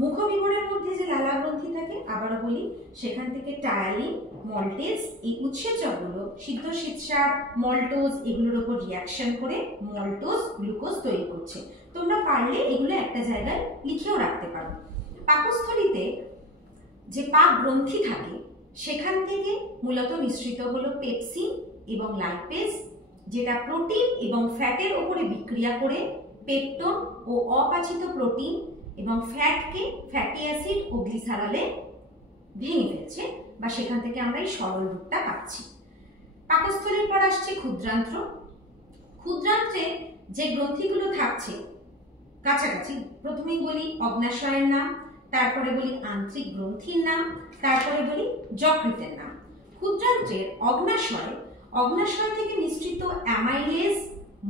মুখবিবরের মধ্যে যে লালা গ্রন্থি থাকে, আবারও বলি, সেখান থেকে টায়ালিন, মল্টেজ, এই উৎসেচকগুলো সিদ্ধ শ্বেতসার, মল্টোজ এগুলোর উপর রিয়াকশন করে মল্টোজ গ্লুকোজ তৈরি করছে। তোমরা পারলে এগুলো একটা জায়গায় লিখেও রাখতে পারো। পাকস্থলীতে যে পাক গ্রন্থি থাকে সেখান থেকে মূলত নিঃসৃত হলো পেপসিন এবং লাইপেজ, যেটা প্রোটিন এবং ফ্যাটের উপরে বিক্রিয়া করে পেপটোন ও অপাচিত প্রোটিন এবং ফ্যাটকে ফ্যাটি অ্যাসিড ও গ্লিসারলে ভেঙে ফেলছে, বা সেখান থেকে আমরা এই সরল রূপটা পাচ্ছি। পাকস্থলীর পর আসছে ক্ষুদ্রান্ত্র। ক্ষুদ্রান্ত্রে যে গ্রন্থিগুলো থাকছে কাছাকাছি, প্রথমেই বলি অগ্ন্যাশয়ের নাম, তারপরে বলি আন্ত্রিক গ্রন্থির নাম, তারপরে বলি যকৃতের নাম। ক্ষুদ্রান্ত্রের অগ্ন্যাশয় থেকে নিঃসৃত amylase,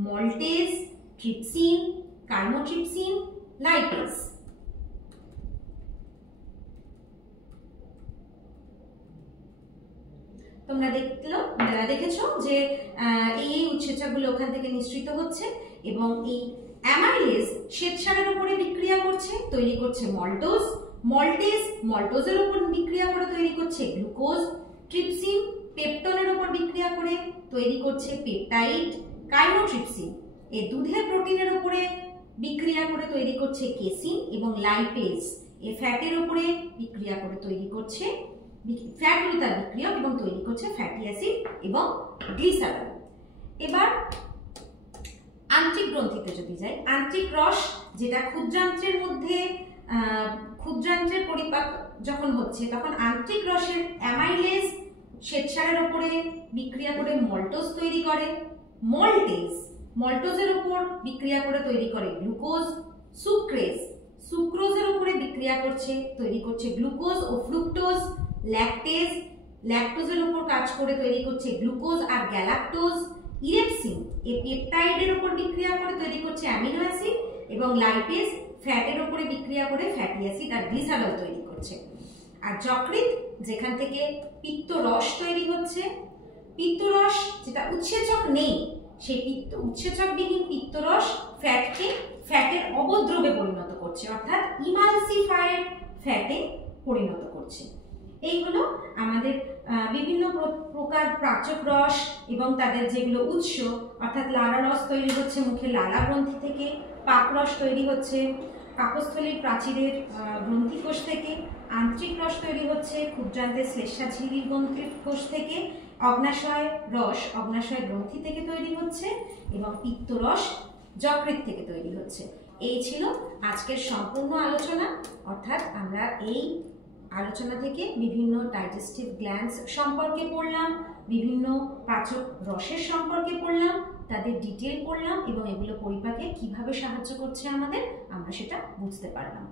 maltase, trypsin, chymotrypsin, lipase. তোমরা দেখেছো যে এই উৎসেচকগুলো ওখান থেকে নিঃসৃত হচ্ছে এবং এই অ্যামাইলেজ শ্বেতসারের উপরে বিক্রিয়া করছে, তৈরি করছে মল্টোজ, মল্টোজের উপর বিক্রিয়া করে তৈরি করছে গ্লুকোজ, ট্রিপসিন পেপটোনের উপর বিক্রিয়া করে তৈরি করছে পেপটাইড, কাইমোট্রিপসিন এই দুধের প্রোটিনের উপরে বিক্রিয়া করে তৈরি করছে কেসিন, এবং লাইপেজ এই ফ্যাটের উপরে বিক্রিয়া করে তৈরি করছে ফ্যাট হলো তার বিক্রিয়ক এবং তৈরি করছে ফ্যাটি অ্যাসিড এবং গ্লিসারল। এবার আন্ত্রিক গ্রন্থিতে যদি যাই, আন্ত্রিক রস যেটা ক্ষুদ্রান্ত্রের মধ্যে, ক্ষুদ্রান্ত্রের পরিপাক যখন হচ্ছে তখন আন্ত্রিক রসের অ্যামাইলেজ শ্বেতসারের উপরে বিক্রিয়া করে মল্টোজ তৈরি করে, মল্টোজের উপর বিক্রিয়া করে তৈরি করে গ্লুকোজ, সুক্রোজের উপরে বিক্রিয়া করছে তৈরি করছে গ্লুকোজ ও ফ্রুক্টোজ, ল্যাকটোজের উপর কাজ করে তৈরি করছে গ্লুকোজ আর গ্যালাক্টোজ, ইরেপসিন এই পেপটাইডের উপর বিক্রিয়া করে তৈরি করছে অ্যামিনো অ্যাসিড, এবং লাইপেজ ফ্যাটের উপরে বিক্রিয়া করে ফ্যাটি অ্যাসিড আর গ্লিসারল তৈরি করছে। আর যকৃৎ যেখান থেকে পিত্তরস তৈরি হচ্ছে, পিত্তরস যেটা উৎসেচক নেই, সেই উৎসেচকবিহীন পিত্তরস ফ্যাটের অবদ্রবে পরিণত করছে, অর্থাৎ ইমালসিফাইড ফ্যাটে পরিণত করছে। এইগুলো আমাদের বিভিন্ন প্রকার প্রাচক রস এবং তাদের যেগুলো উৎস, অর্থাৎ লালা রস তৈরি হচ্ছে মুখে লালা গ্রন্থি থেকে, পাকরস তৈরি হচ্ছে পাকস্থলীর প্রাচীরের গ্রন্থিকোষ থেকে, আন্ত্রিক রস তৈরি হচ্ছে ক্ষুদ্রান্তের শ্লেষ্মা ঝিল্লির গ্রন্থিকোষ থেকে, অগ্নাশয় রস অগ্নাশয় গ্রন্থি থেকে তৈরি হচ্ছে এবং পিত্তরস যকৃৎ থেকে তৈরি হচ্ছে। এই ছিল আজকের সম্পূর্ণ আলোচনা। অর্থাৎ আমরা এই আলোচনা থেকে বিভিন্ন ডাইজেস্টিভ গ্ল্যান্ডস সম্পর্কে পড়লাম, বিভিন্ন পাচক রসের সম্পর্কে পড়লাম, তাদের ডিটেল পড়লাম এবং এগুলো পরিপাকে কিভাবে সাহায্য করছে আমরা সেটা বুঝতে পারলাম।